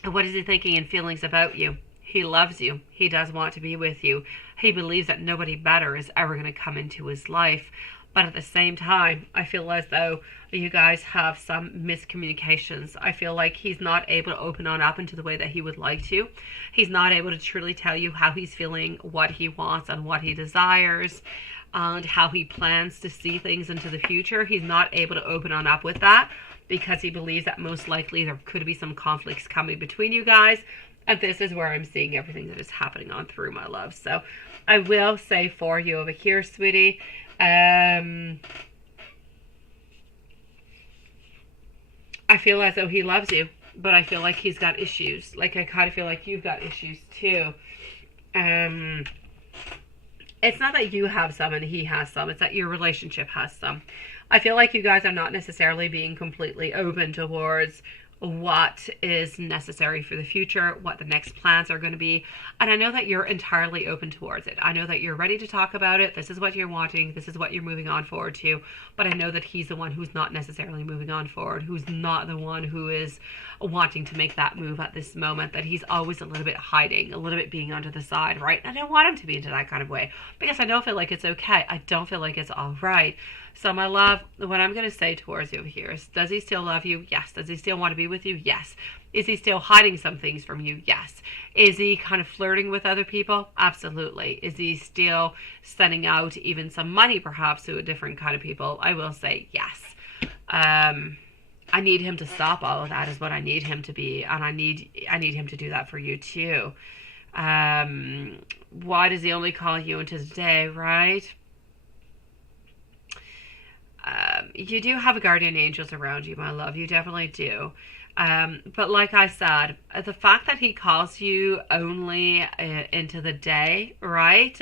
what is he thinking and feelings about you? He loves you. He does want to be with you. He believes that nobody better is ever going to come into his life. But at the same time, I feel as though you guys have some miscommunications. I feel like he's not able to open on up into the way that he would like to. He's not able to truly tell you how he's feeling, what he wants, and what he desires, and how he plans to see things into the future. He's not able to open on up with that because he believes that most likely there could be some conflicts coming between you guys. And this is where I'm seeing everything that is happening on through, my love. So I will say for you over here, sweetie, I feel as though he loves you, but I feel like he's got issues. Like, I kind of feel like you've got issues too. It's not that you have some and he has some. It's that your relationship has some. I feel like you guys are not necessarily being completely open towards what is necessary for the future, what the next plans are going to be. And I know that you're entirely open towards it. I know that you're ready to talk about it. This is what you're wanting. This is what you're moving on forward to. But I know that he's the one who's not necessarily moving on forward, who's not the one who is wanting to make that move at this moment, that he's always a little bit hiding, a little bit being onto the side, right? I don't want him to be into that kind of way because I don't feel like it's okay. I don't feel like it's all right. So my love, what I'm going to say towards you over here is, does he still love you? Yes. Does he still want to be with with you? Yes. Is he still hiding some things from you? Yes. Is he kind of flirting with other people? Absolutely. Is he still sending out even some money perhaps to a different kind of people? I will say yes. I need him to stop all of that is what I need him to be. And I need him to do that for you too. Why does he only call you into the day, right? You do have guardian angels around you, my love. You definitely do. But like I said, the fact that he calls you only into the day, right?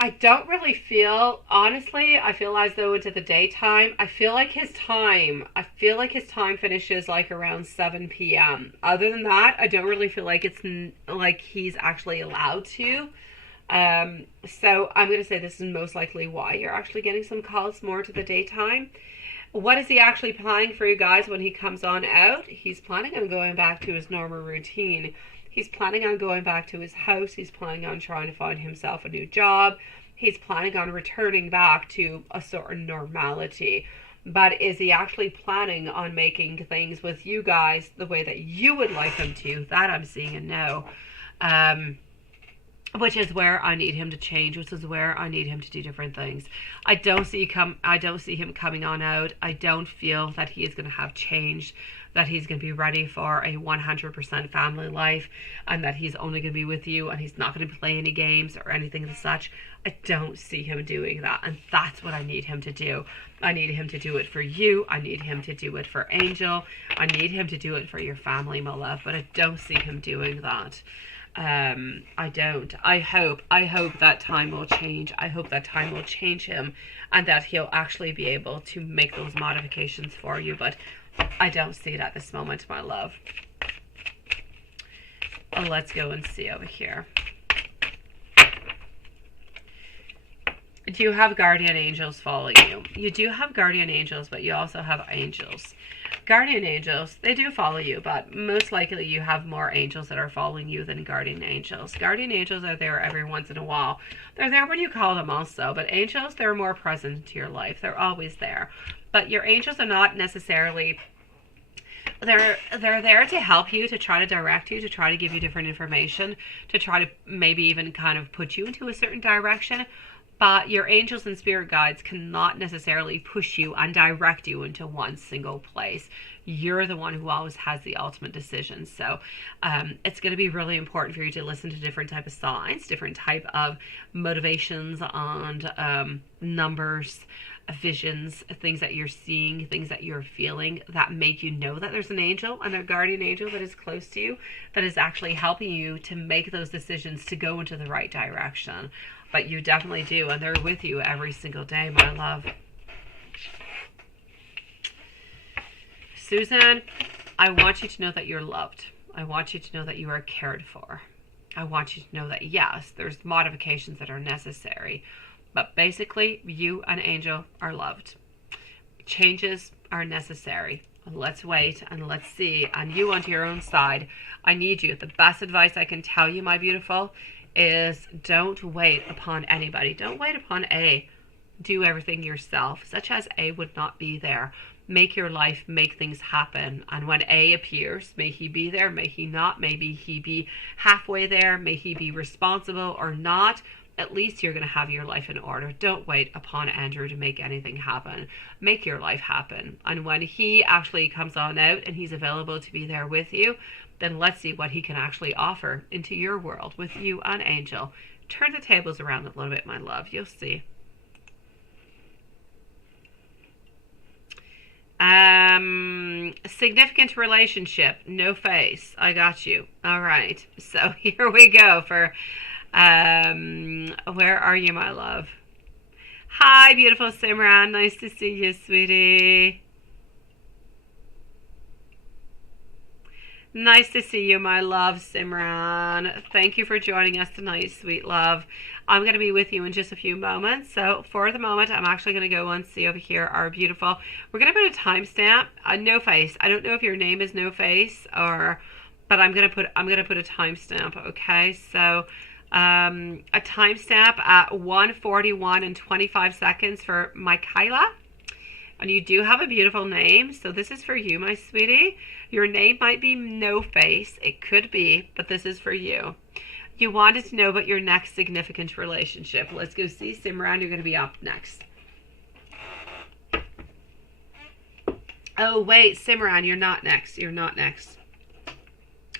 I don't really feel, honestly, I feel as though into the daytime, I feel like his time finishes like around 7 p.m. Other than that, I don't really feel like it's like he's actually allowed to. So I'm going to say this is most likely why you're actually getting some calls more to the daytime. What is he actually planning for you guys when he comes on out? He's planning on going back to his normal routine. He's planning on going back to his house. He's planning on trying to find himself a new job. He's planning on returning back to a sort of normality. But is he actually planning on making things with you guys the way that you would like him to? That I'm seeing a no. Which is where I need him to change, which is where I need him to do different things. I don't see him coming on out. I don't feel that he is going to have changed, that he's going to be ready for a 100% family life, and that he's only going to be with you and he's not going to play any games or anything of such. I don't see him doing that, and that's what I need him to do. I need him to do it for you. I need him to do it for Angel. I need him to do it for your family, my love, but I don't see him doing that. I don't. I hope that time will change. I hope that time will change him and that he'll actually be able to make those modifications for you, but I don't see it at this moment, my love. Let's go and see over here. Do you have guardian angels following you? You do have guardian angels, but you also have angels. Guardian angels, they do follow you, but most likely you have more angels that are following you than guardian angels. Guardian angels are there every once in a while. They're there when you call them also, but angels, they're more present to your life. They're always there. But your angels are not necessarily, they're there to help you, to try to direct you, to try to give you different information, to try to maybe even kind of put you into a certain direction. But your angels and spirit guides cannot necessarily push you and direct you into one single place. You're the one who always has the ultimate decision. So it's going to be really important for you to listen to different type of signs, different type of motivations and numbers, visions, things that you're seeing, things that you're feeling that make you know that there's an angel and a guardian angel that is close to you, that is actually helping you to make those decisions to go into the right direction. But you definitely do, and they're with you every single day, my love. Susan, I want you to know that you're loved. I want you to know that you are cared for. I want you to know that, yes, there's modifications that are necessary, but basically, you and Angel are loved. Changes are necessary. Let's wait and let's see. And you onto your own side. I need you. The best advice I can tell you, my beautiful, is don't wait upon anybody. Don't wait upon A. Do everything yourself, such as A would not be there. Make your life, make things happen. And when A appears, may he be there, may he not, maybe he be halfway there, may he be responsible or not. At least you're going to have your life in order. Don't wait upon Andrew to make anything happen. Make your life happen. And when he actually comes on out and he's available to be there with you, then let's see what he can actually offer into your world with you and Angel. Turn the tables around a little bit, my love. You'll see. Significant relationship, no face. I got you. All right. So here we go for, where are you, my love? Hi, beautiful Simran. Nice to see you, sweetie. Nice to see you, my love, Simran. Thank you for joining us tonight, sweet love. I'm going to be with you in just a few moments. So for the moment, I'm actually going to go and see over here our beautiful. We're going to put a timestamp. No face. I don't know if your name is No Face or, but I'm going to put a timestamp. Okay, so a timestamp at 1:41 and 25 seconds for Michaela. And you do have a beautiful name, so this is for you, my sweetie. Your name might be No Face. It could be, but this is for you. You wanted to know about your next significant relationship. Let's go see Simran. You're going to be up next. Oh, wait, Simran, you're not next. You're not next.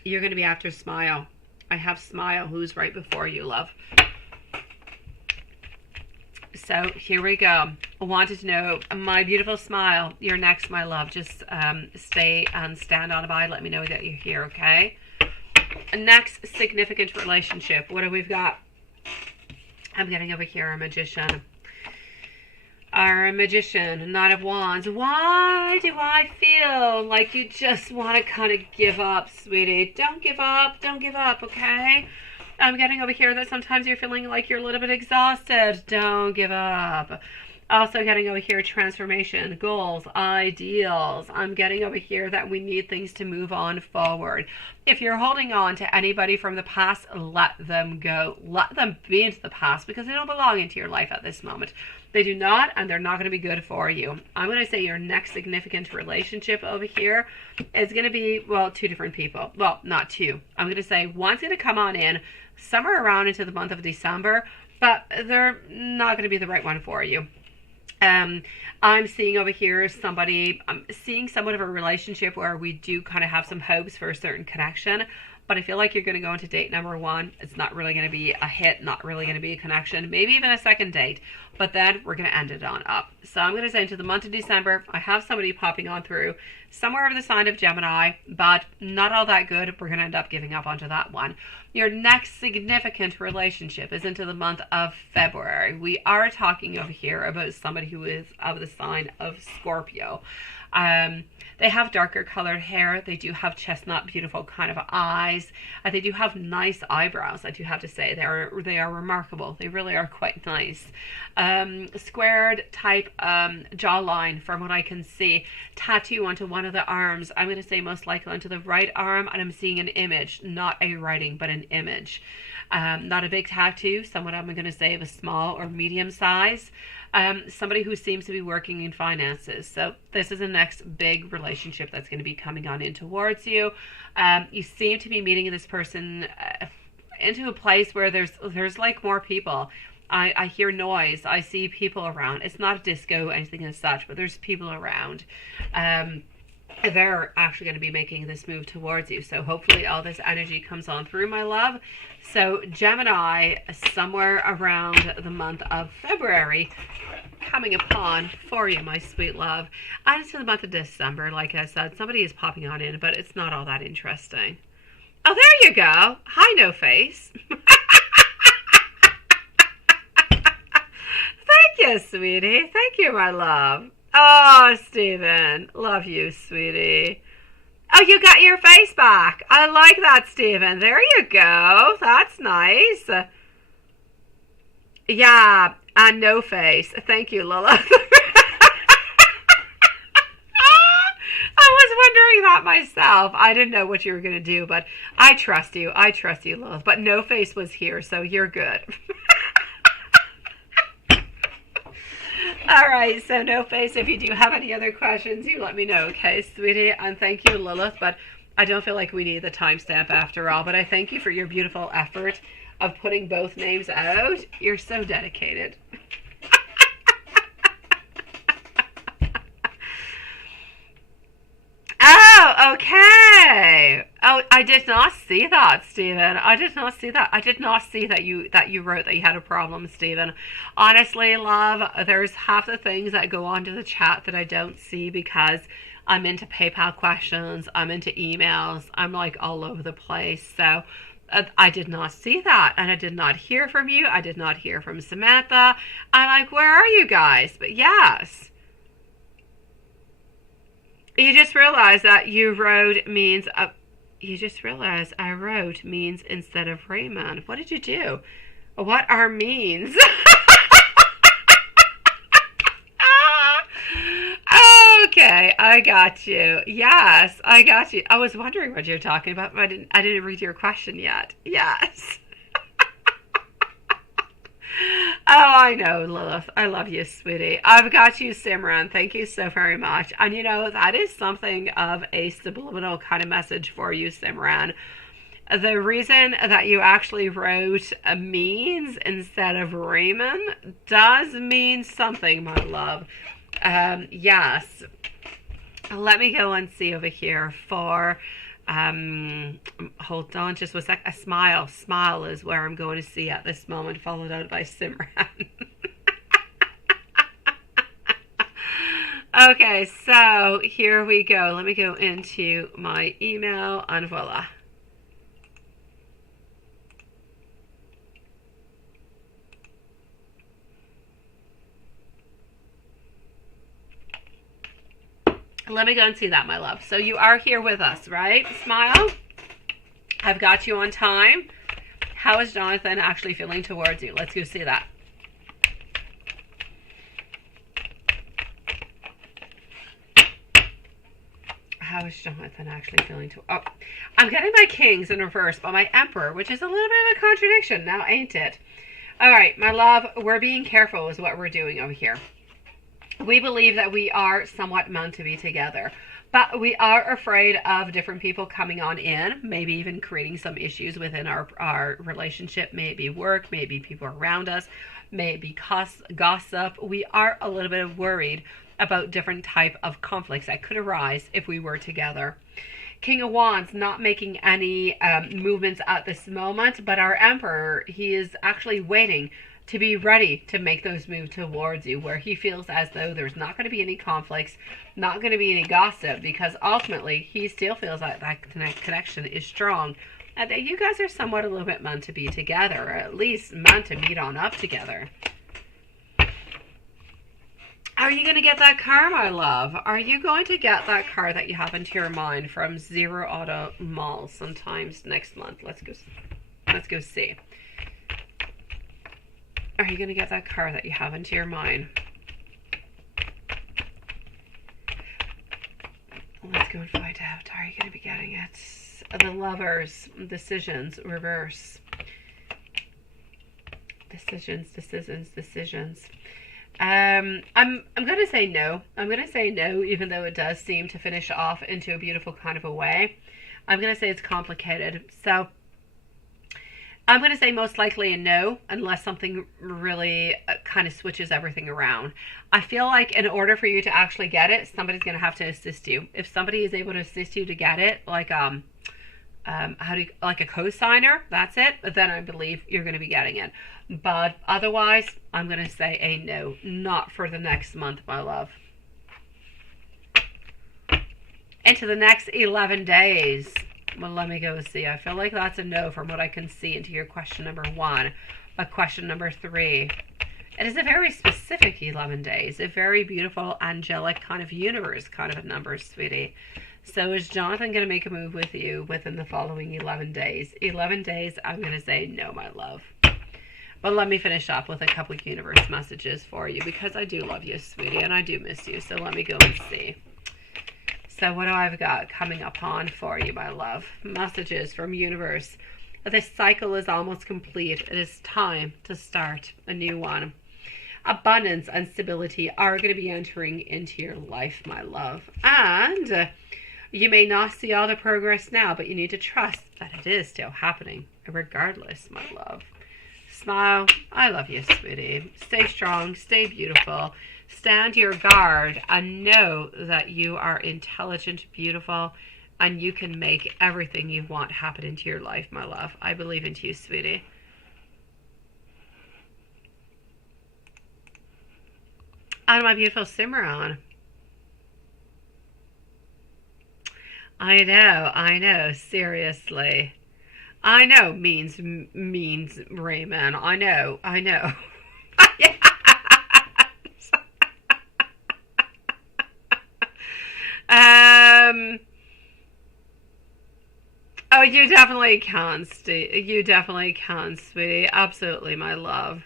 You're going to be after Smile. I have Smile, who's right before you, love. So here we go. I wanted to know, my beautiful Smile, you're next, my love. Just stay and stand on by. Let me know that you're here, okay? Next significant relationship. What do we've got? I'm getting over here, a Magician. Our Magician, Knight of Wands. Why do I feel like you just want to kind of give up, sweetie? Don't give up. Don't give up, okay? I'm getting over here that sometimes you're feeling like you're a little bit exhausted. Don't give up. Also getting over here, transformation, goals, ideals. I'm getting over here that we need things to move on forward. If you're holding on to anybody from the past, let them go. Let them be into the past because they don't belong into your life at this moment. They do not, and they're not going to be good for you. I'm going to say your next significant relationship over here is going to be, well, two different people. Well, not two. I'm going to say one's going to come on in somewhere around into the month of December, but they're not going to be the right one for you. I'm seeing over here I'm seeing somewhat of a relationship where we do kind of have some hopes for a certain connection, but I feel like you're going to go into date number one. It's not really going to be a hit, not really going to be a connection, maybe even a second date, but then we're going to end it on up. So I'm going to say into the month of December, I have somebody popping on through somewhere over the sign of Gemini, but not all that good. We're going to end up giving up onto that one. Your next significant relationship is into the month of February. We are talking over here about somebody who is of the sign of Scorpio. They have darker colored hair. They do have chestnut, beautiful kind of eyes. They do have nice eyebrows, I do have to say. They are remarkable. They really are quite nice. Squared type jawline from what I can see. Tattoo onto one of the arms. I'm going to say most likely onto the right arm, and I'm seeing an image, not a writing, but an image. Not a big tattoo, somewhat I'm going to say of a small or medium size. Somebody who seems to be working in finances. So this is the next big relationship that's going to be coming on in towards you. You seem to be meeting this person into a place where there's like more people. I hear noise. I see people around. It's not a disco, anything as such, but there's people around. They're actually going to be making this move towards you. So hopefully all this energy comes on through, my love. So Gemini, somewhere around the month of February, coming upon for you, my sweet love. And it's in the month of December, like I said, somebody is popping on in, but it's not all that interesting. Oh, there you go. Hi, No Face. Thank you, sweetie. Thank you, my love. Oh, Stephen. Love you, sweetie. Oh, you got your face back. I like that, Stephen. There you go. That's nice. Yeah, and No Face. Thank you, Lila. I was wondering that myself. I didn't know what you were going to do, but I trust you. I trust you, Lila. But No Face was here, so you're good. All right, so No Face, if you do have any other questions, you let me know, okay, sweetie? And thank you, Lilith, but I don't feel like we need the timestamp after all, but I thank you for your beautiful effort of putting both names out. You're so dedicated. Oh, okay. Oh, I did not see that, Stephen. I did not see that. I did not see that you wrote that you had a problem, Stephen. Honestly, love, there's half the things that go onto the chat that I don't see because I'm into PayPal questions, I'm into emails, I'm like all over the place. So I did not see that, and I did not hear from you. I did not hear from Samantha. I'm like, where are you guys? But yes. You just realized that you wrote means, you just realized I wrote means instead of Raymond. What did you do? What are means? Okay, I got you. Yes, I got you. I was wondering what you're talking about, but I didn't read your question yet. Yes. I know, Lilith. I love you, sweetie. I've got you, Simran. Thank you so very much. And you know, that is something of a subliminal kind of message for you, Simran. The reason that you actually wrote means instead of Raymond does mean something, my love. Yes. Let me go and see over here for, hold on just a sec. A smile. Smile is where I'm going to see at this moment, followed out by Simran. Okay, so here we go. Let me go into my email and voila. Let me go and see that, my love. So you are here with us, right? Smile. I've got you on time. How is Jonathan actually feeling towards you? Let's go see that. How is Jonathan actually feeling to... Oh, I'm getting my kings in reverse, but my emperor, which is a little bit of a contradiction now, ain't it? All right, my love, we're being careful is what we're doing over here. We believe that we are somewhat meant to be together, but we are afraid of different people coming on in, maybe even creating some issues within our relationship, maybe work, maybe people around us, maybe gossip. We are a little bit worried about different type of conflicts that could arise if we were together. King of Wands not making any movements at this moment, but our Emperor, he is actually waiting to be ready to make those moves towards you, where he feels as though there's not going to be any conflicts, not going to be any gossip, because ultimately he still feels like that connection is strong, and that you guys are somewhat a little bit meant to be together, or at least meant to meet on up together. Are you going to get that car, my love? Are you going to get that car that you have into your mind from Zero Auto Mall sometimes next month? Let's go see. Are you going to get that car that you have into your mind? Let's go and find out. Are you going to be getting it? The Lovers, decisions, reverse. Decisions. I'm going to say no. I'm going to say no, even though it does seem to finish off into a beautiful kind of a way. I'm going to say it's complicated. So I'm going to say most likely a no, unless something really kind of switches everything around. I feel like in order for you to actually get it, somebody's going to have to assist you. If somebody is able to assist you to get it, like like a co-signer, that's it, then I believe you're going to be getting it. But otherwise, I'm going to say a no, not for the next month, my love. Into the next 11 days. Well, let me go see. I feel like that's a no from what I can see into your question number 1. But question number 3. It is a very specific 11 days. A very beautiful, angelic kind of universe kind of a number, sweetie. So is Jonathan going to make a move with you within the following 11 days? 11 days, I'm going to say no, my love. But let me finish up with a couple of universe messages for you, because I do love you, sweetie, and I do miss you. So let me go and see. So what do I've got coming up on for you, my love? Messages from universe. This cycle is almost complete. It is time to start a new one. Abundance and stability are going to be entering into your life, my love. And you may not see all the progress now, but you need to trust that it is still happening, regardless, my love. Smile. I love you, sweetie. Stay strong. Stay beautiful. Stand your guard and know that you are intelligent, beautiful, and you can make everything you want happen into your life, my love. I believe into you, sweetie. And my beautiful Simran. I know, seriously. I know means Raymond. I know. Oh, you definitely can, you definitely can, sweetie. Absolutely, my love.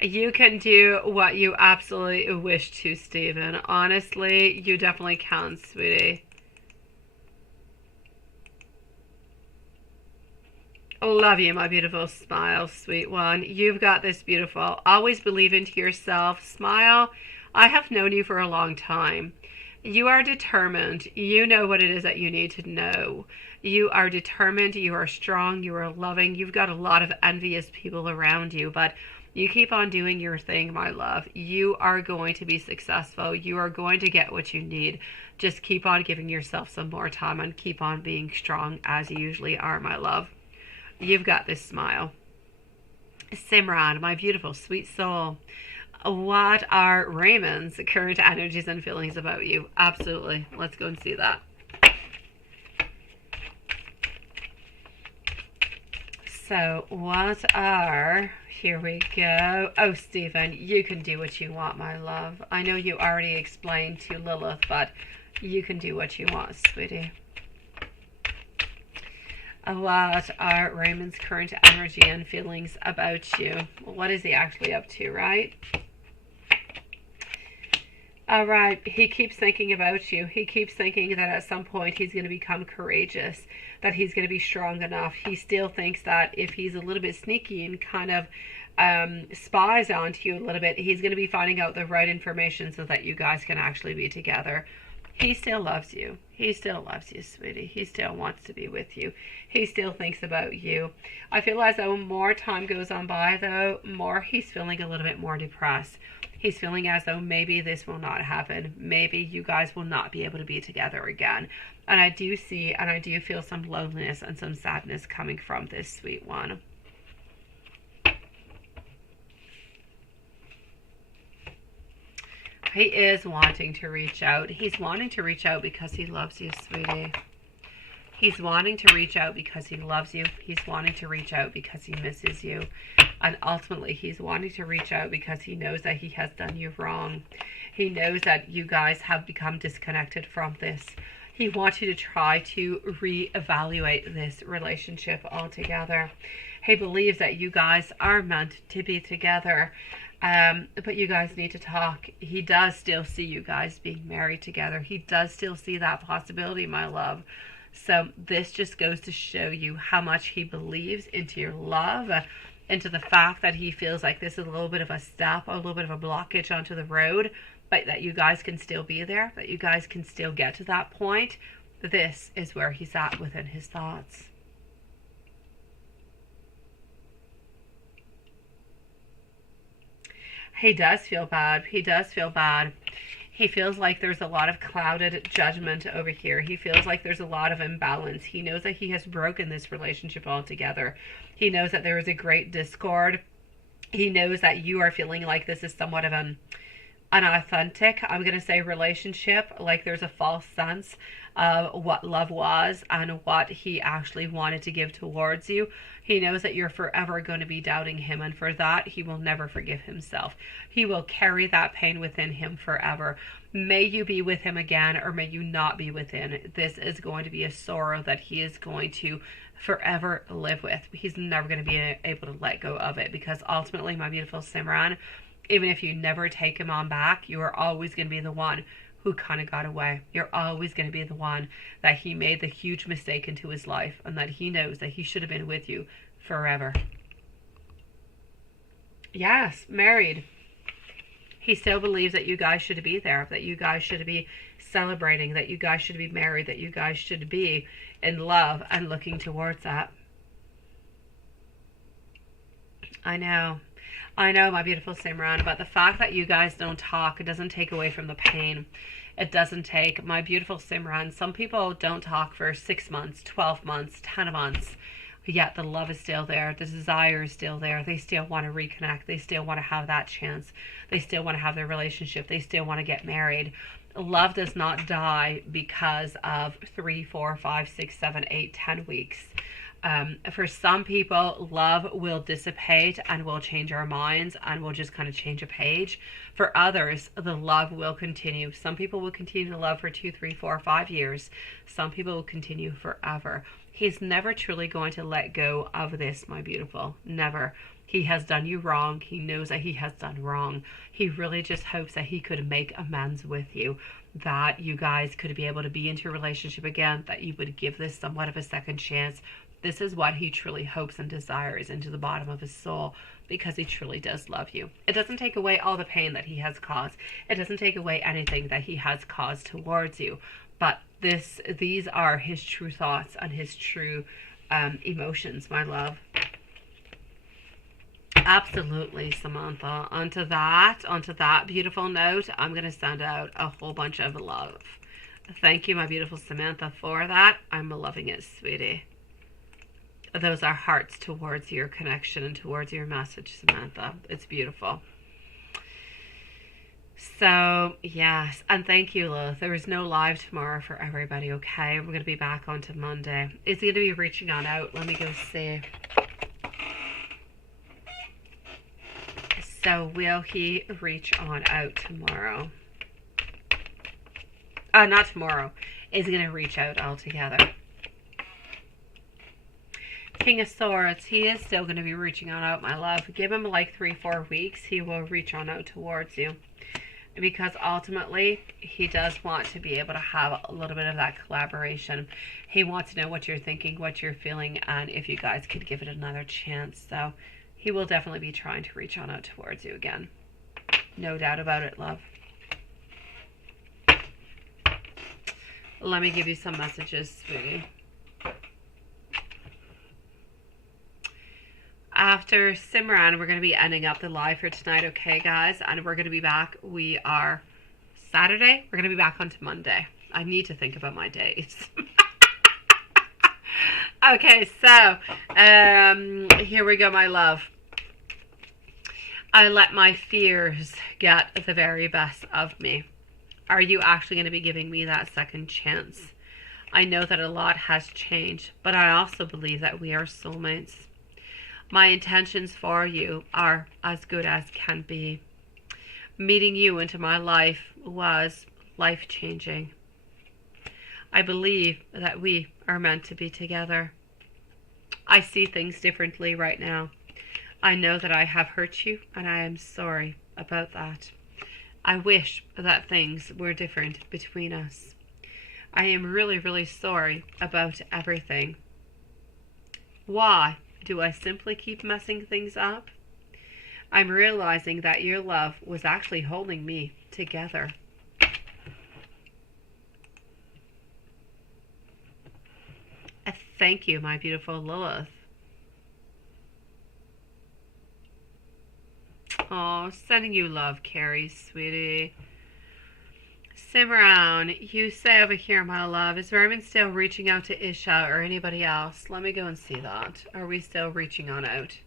You can do what you absolutely wish to, Stephen. Honestly, you definitely can, sweetie. Love you, my beautiful smile, sweet one. You've got this, beautiful. Always believe into yourself. Smile. I have known you for a long time. You are determined. You know what it is that you need to know. You are determined. You are strong. You are loving. You've got a lot of envious people around you, but you keep on doing your thing, my love. You are going to be successful. You are going to get what you need. Just keep on giving yourself some more time and keep on being strong as you usually are, my love. You've got this, smile. Simran, my beautiful, sweet soul. What are Raymond's current energies and feelings about you? Absolutely. Let's go and see that. So, what are... Here we go. Oh, Stephen, you can do what you want, my love. I know you already explained to Lilith, but you can do what you want, sweetie. What are Raymond's current energy and feelings about you? What is he actually up to, right? All right, he keeps thinking about you. He keeps thinking that at some point he's going to become courageous, that he's going to be strong enough. He still thinks that if he's a little bit sneaky and kind of spies onto you a little bit, he's going to be finding out the right information so that you guys can actually be together. He still loves you. He still loves you, sweetie. He still wants to be with you. He still thinks about you. I feel as though more time goes on by, though, more he's feeling a little bit more depressed. He's feeling as though maybe this will not happen. Maybe you guys will not be able to be together again. And I do see and I do feel some loneliness and some sadness coming from this, sweet one. He is wanting to reach out. He's wanting to reach out because he loves you, sweetie. He's wanting to reach out because he loves you. He's wanting to reach out because he misses you. And ultimately, he's wanting to reach out because he knows that he has done you wrong. He knows that you guys have become disconnected from this. He wants you to try to reevaluate this relationship altogether. He believes that you guys are meant to be together. But you guys need to talk. He does still see you guys being married together. He does still see that possibility, my love. So this just goes to show you how much he believes into your love, into the fact that he feels like this is a little bit of a step, a little bit of a blockage onto the road, but that you guys can still be there, that you guys can still get to that point. This is where he's at within his thoughts. He does feel bad. He does feel bad. He feels like there's a lot of clouded judgment over here. He feels like there's a lot of imbalance. He knows that he has broken this relationship altogether. He knows that there is a great discord. He knows that you are feeling like this is somewhat of an unauthentic, I'm going to say, relationship. Like there's a false sense of what love was and what he actually wanted to give towards you. He knows that you're forever going to be doubting him, and for that he will never forgive himself. He will carry that pain within him forever. May you be with him again, or may you not be with him. This is going to be a sorrow that he is going to forever live with. He's never going to be able to let go of it, because ultimately, my beautiful Simran, even if you never take him on back, you are always going to be the one who kind of got away. You're always going to be the one that he made the huge mistake into his life, and that he knows that he should have been with you forever. Yes, married. He still believes that you guys should be there, that you guys should be celebrating, that you guys should be married, that you guys should be in love and looking towards that. I know, my beautiful Simran, but the fact that you guys don't talk, it doesn't take away from the pain. It doesn't take, my beautiful Simran, some people don't talk for 6 months, 12 months, 10 months, yet the love is still there. The desire is still there. They still want to reconnect. They still want to have that chance. They still want to have their relationship. They still want to get married. Love does not die because of 3, 4, 5, 6, 7, 8, 10 weeks. For some people, love will dissipate and will change our minds and will just kind of change a page. For others, the love will continue. Some people will continue to love for 2, 3, 4, 5 years. Some people will continue forever. He's never truly going to let go of this, my beautiful. Never. He has done you wrong. He knows that he has done wrong. He really just hopes that he could make amends with you, that you guys could be able to be into a relationship again, that you would give this somewhat of a second chance. This is what he truly hopes and desires into the bottom of his soul, because he truly does love you. It doesn't take away all the pain that he has caused. It doesn't take away anything that he has caused towards you. But these are his true thoughts and his true emotions, my love. Absolutely, Samantha. Onto that beautiful note, I'm going to send out a whole bunch of love. Thank you, my beautiful Samantha, for that. I'm loving it, sweetie. Those are hearts towards your connection and towards your message, Samantha. It's beautiful. So, yes. And thank you, Lilith. There is no live tomorrow for everybody, okay? We're going to be back on to Monday. Is he going to be reaching on out? Let me go see. So, will he reach on out tomorrow? Not tomorrow. Is he going to reach out altogether? King of Swords, he is still going to be reaching on out, my love. Give him like 3-4 weeks. He will reach on out towards you. Because ultimately, he does want to be able to have a little bit of that collaboration. He wants to know what you're thinking, what you're feeling, and if you guys could give it another chance. So, he will definitely be trying to reach on out towards you again. No doubt about it, love. Let me give you some messages, sweetie. After Simran, we're going to be ending up the live for tonight, okay, guys? And we're going to be back. We are Saturday. We're going to be back onto Monday. I need to think about my days. Okay, so here we go, my love. I let my fears get the very best of me. Are you actually going to be giving me that second chance? I know that a lot has changed, but I also believe that we are soulmates. My intentions for you are as good as can be. Meeting you into my life was life-changing. I believe that we are meant to be together. I see things differently right now. I know that I have hurt you, and I am sorry about that. I wish that things were different between us. I am really, really sorry about everything. Why do I simply keep messing things up? I'm realizing that your love was actually holding me together. Thank you, my beautiful Lilith. Oh, sending you love, Carrie, sweetie. Simran, you say over here, my love, is Roman still reaching out to Isha or anybody else? Let me go and see that. Are we still reaching on out?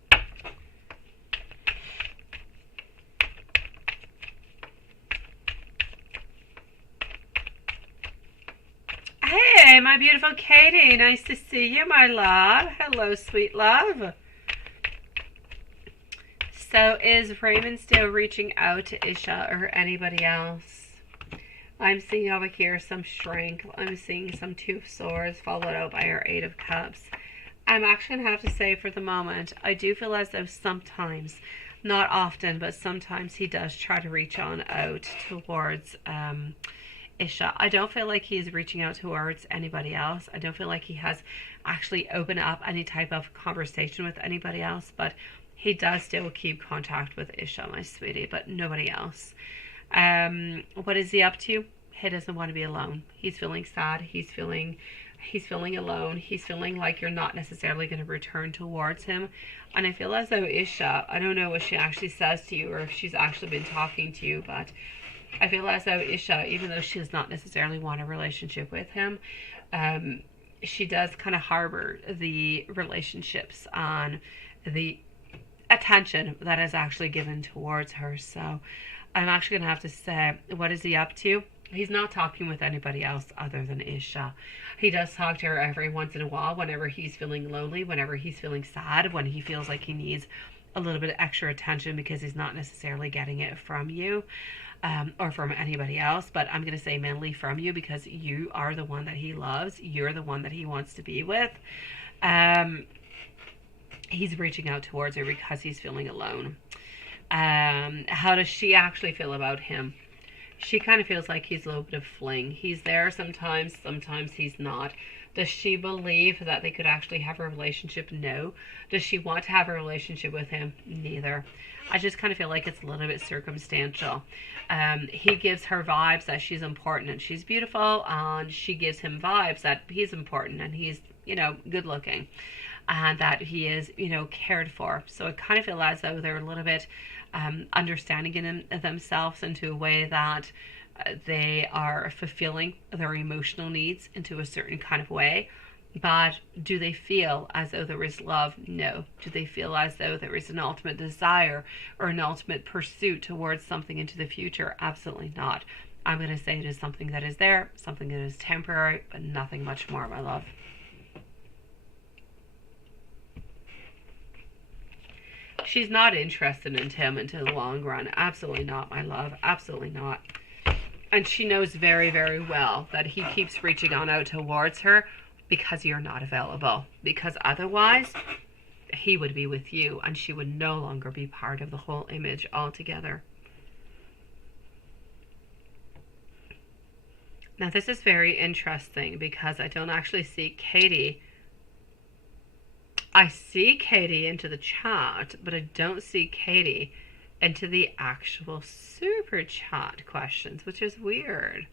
Hey, my beautiful Katie. Nice to see you, my love. Hello, sweet love. So is Raymond still reaching out to Isha or anybody else? I'm seeing over here some strength. I'm seeing some Two of Swords followed out by our Eight of Cups. I'm actually going to have to say for the moment, I do feel as though sometimes, not often, but sometimes he does try to reach on out towards Isha. I don't feel like he's reaching out towards anybody else. I don't feel like he has actually opened up any type of conversation with anybody else, but he does still keep contact with Isha, my sweetie, but nobody else. What is he up to? He doesn't want to be alone. He's feeling sad. He's feeling alone. He's feeling like you're not necessarily going to return towards him. And I feel as though Isha, I don't know what she actually says to you or if she's actually been talking to you, but I feel as though Isha, even though she does not necessarily want a relationship with him, she does kind of harbor the relationships on the attention that is actually given towards her. So I'm actually going to have to say, what is he up to? He's not talking with anybody else other than Isha. He does talk to her every once in a while whenever he's feeling lonely, whenever he's feeling sad, when he feels like he needs a little bit of extra attention because he's not necessarily getting it from you or from anybody else. But I'm going to say mainly from you because you are the one that he loves. You're the one that he wants to be with. He's reaching out towards her because he's feeling alone. How does she actually feel about him? She kind of feels like he's a little bit of fling. He's there sometimes he's not. Does she believe that they could actually have a relationship? No. Does she want to have a relationship with him? Neither. I just kind of feel like it's a little bit circumstantial. He gives her vibes that she's important and she's beautiful, and she gives him vibes that he's important and he's, good looking, and that he is, cared for. So I kind of feel as though they're a little bit understanding in themselves into a way that they are fulfilling their emotional needs into a certain kind of way. But do they feel as though there is love? No. Do they feel as though there is an ultimate desire or an ultimate pursuit towards something into the future? Absolutely not. I'm going to say it is something that is there, something that is temporary, but nothing much more, my love. She's not interested in him into the long run. Absolutely not, my love. Absolutely not. And she knows very, very well that he keeps reaching on out towards her because you're not available. Because otherwise, he would be with you and she would no longer be part of the whole image altogether. Now, this is very interesting because I don't actually see Katie. I see Katie into the chat, but I don't see Katie into the actual super chat questions, which is weird.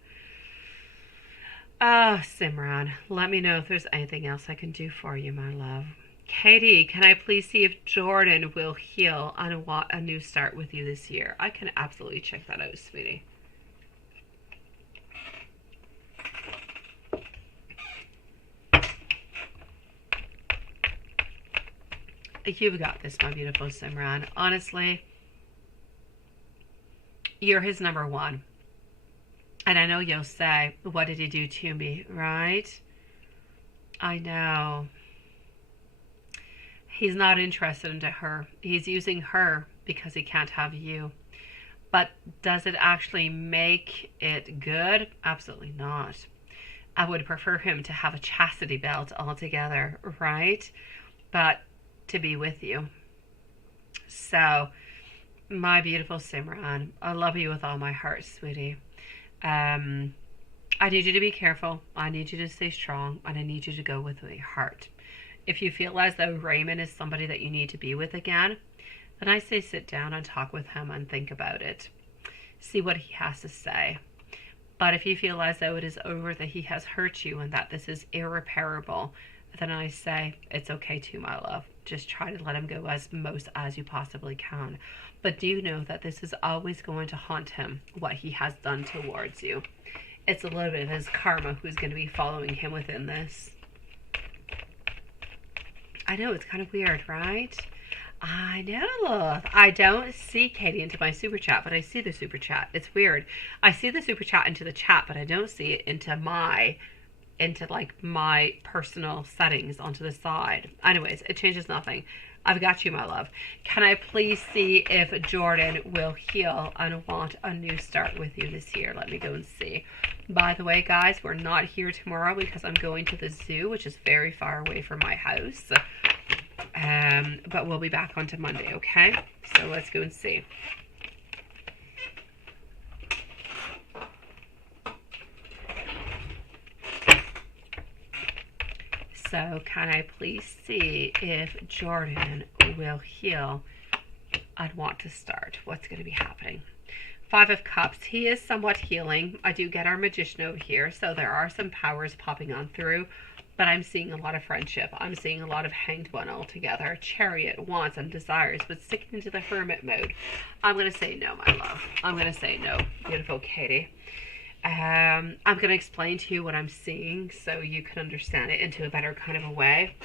Simran, let me know if there's anything else I can do for you, my love. Katie, can I please see if Jordan will heal and want a new start with you this year? I can absolutely check that out, sweetie. You've got this, my beautiful Simran. Honestly, you're his number one. And I know you'll say, what did he do to me, right? I know. He's not interested into her. He's using her because he can't have you. But does it actually make it good? Absolutely not. I would prefer him to have a chastity belt altogether, right? But to be with you. So, my beautiful Simran, I love you with all my heart, sweetie. I need you to be careful. I need you to stay strong, and I need you to go with your heart. If you feel as though Raymond is somebody that you need to be with again, then I say sit down and talk with him and think about it. See what he has to say. But if you feel as though it is over, that he has hurt you and that this is irreparable, then I say it's okay too, my love. Just try to let him go as you possibly can. But do know that this is always going to haunt him, what he has done towards you. It's a little bit of his karma who's going to be following him within this. I know, it's kind of weird, right? I know. I don't see Katie into my super chat, but I see the super chat. It's weird. I see the super chat into the chat, but I don't see it into my personal settings onto the side. Anyways, it changes nothing. I've got you, my love. Can I please see if Jordan will heal and want a new start with you this year? Let me go and see. By the way, guys, we're not here tomorrow because I'm going to the zoo, which is very far away from my house. But we'll be back onto Monday, okay? So let's go and see. So can I please see if Jordan will heal and want to start? What's going to be happening? 5 of Cups. He is somewhat healing. I do get our Magician over here, so there are some powers popping on through. But I'm seeing a lot of friendship. I'm seeing a lot of Hanged One altogether. Chariot, wants, and desires, but sticking into the Hermit mode. I'm going to say no, my love. I'm going to say no, beautiful Katie. I'm going to explain to you what I'm seeing so you can understand it into a better kind of a way.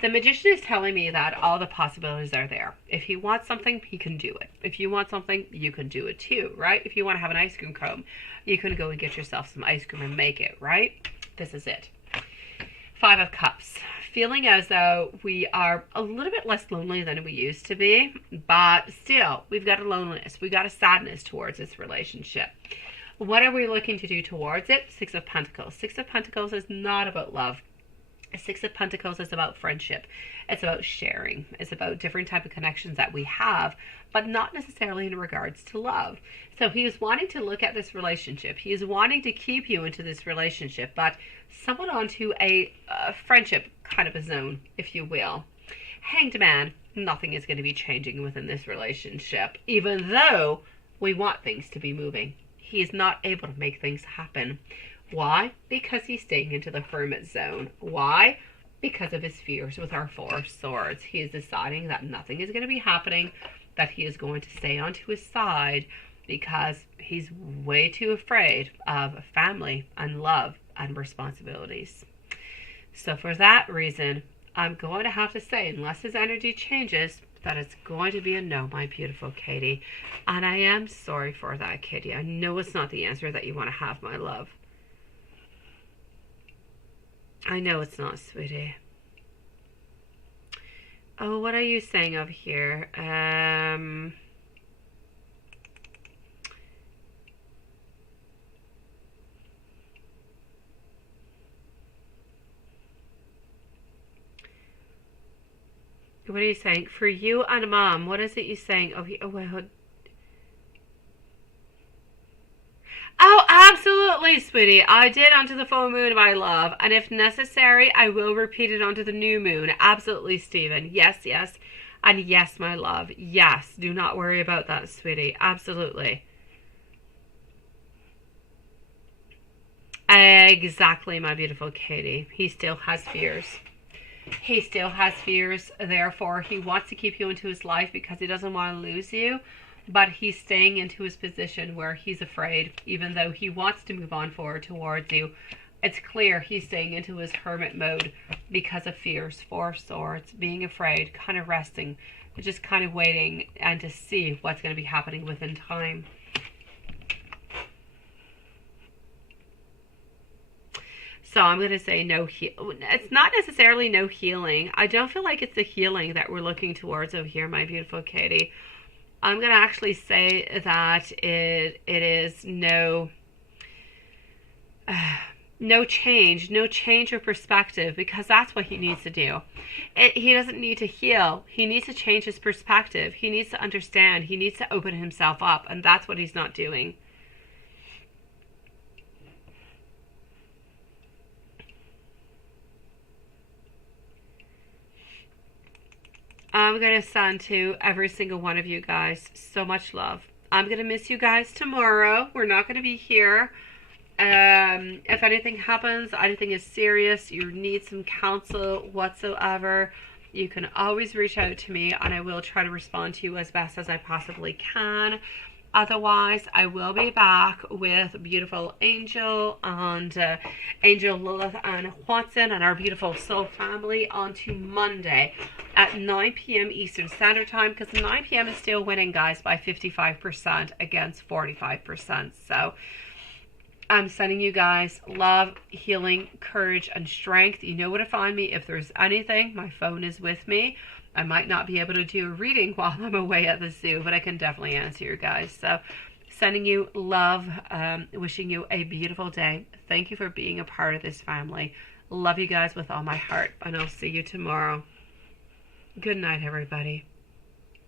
The Magician is telling me that all the possibilities are there. If he wants something, he can do it. If you want something, you can do it too, right? If you want to have an ice cream cone, you can go and get yourself some ice cream and make it, right? This is it. 5 of Cups. Feeling as though we are a little bit less lonely than we used to be, but still, we've got a loneliness. We've got a sadness towards this relationship. What are we looking to do towards it? 6 of Pentacles. 6 of Pentacles is not about love. Six of Pentacles is about friendship. It's about sharing. It's about different type of connections that we have, but not necessarily in regards to love. So he is wanting to look at this relationship. He is wanting to keep you into this relationship, but somewhat onto a friendship kind of a zone, if you will. Hanged Man, nothing is going to be changing within this relationship, even though we want things to be moving. He is not able to make things happen. Why? Because he's staying into the Hermit zone. Why? Because of his fears with our Four of Swords. He is deciding that nothing is going to be happening, that he is going to stay onto his side because he's way too afraid of family and love and responsibilities. So for that reason, I'm going to have to say, unless his energy changes, that it's going to be a no, my beautiful Katie. And I am sorry for that, Katie. I know it's not the answer that you want to have, my love. I know it's not, sweetie. Oh, what are you saying over here? What are you saying? For you and Mom, what is it you're saying? Oh, well. Oh, absolutely, sweetie. I did onto the full moon, my love. And if necessary, I will repeat it onto the new moon. Absolutely, Stephen. Yes, yes. And yes, my love. Yes. Do not worry about that, sweetie. Absolutely. Exactly, my beautiful Katie. He still has fears. He still has fears. Therefore, he wants to keep you into his life because he doesn't want to lose you. But he's staying into his position where he's afraid, even though he wants to move on forward towards you. It's clear he's staying into his hermit mode because of fears. Four of Swords, being afraid, kind of resting, just kind of waiting and to see what's going to be happening within time. So I'm going to say no. It's not necessarily no healing. I don't feel like it's the healing that we're looking towards over here, my beautiful Katie. I'm going to actually say that it is no change of perspective, because that's what he needs to do. He doesn't need to heal. He needs to change his perspective. He needs to understand. He needs to open himself up, and that's what he's not doing. I'm going to send to every single one of you guys so much love. I'm going to miss you guys tomorrow. We're not going to be here. If anything happens, anything is serious, you need some counsel whatsoever, you can always reach out to me and I will try to respond to you as best as I possibly can. Otherwise, I will be back with beautiful Angel and Angel, Lilith, and Watson and our beautiful soul family on to Monday at 9 p.m. Eastern Standard Time, because 9 p.m. is still winning, guys, by 55% against 45%. So I'm sending you guys love, healing, courage, and strength. You know where to find me. If there's anything, my phone is with me. I might not be able to do a reading while I'm away at the zoo, but I can definitely answer you guys. So sending you love, wishing you a beautiful day. Thank you for being a part of this family. Love you guys with all my heart, and I'll see you tomorrow. Good night, everybody.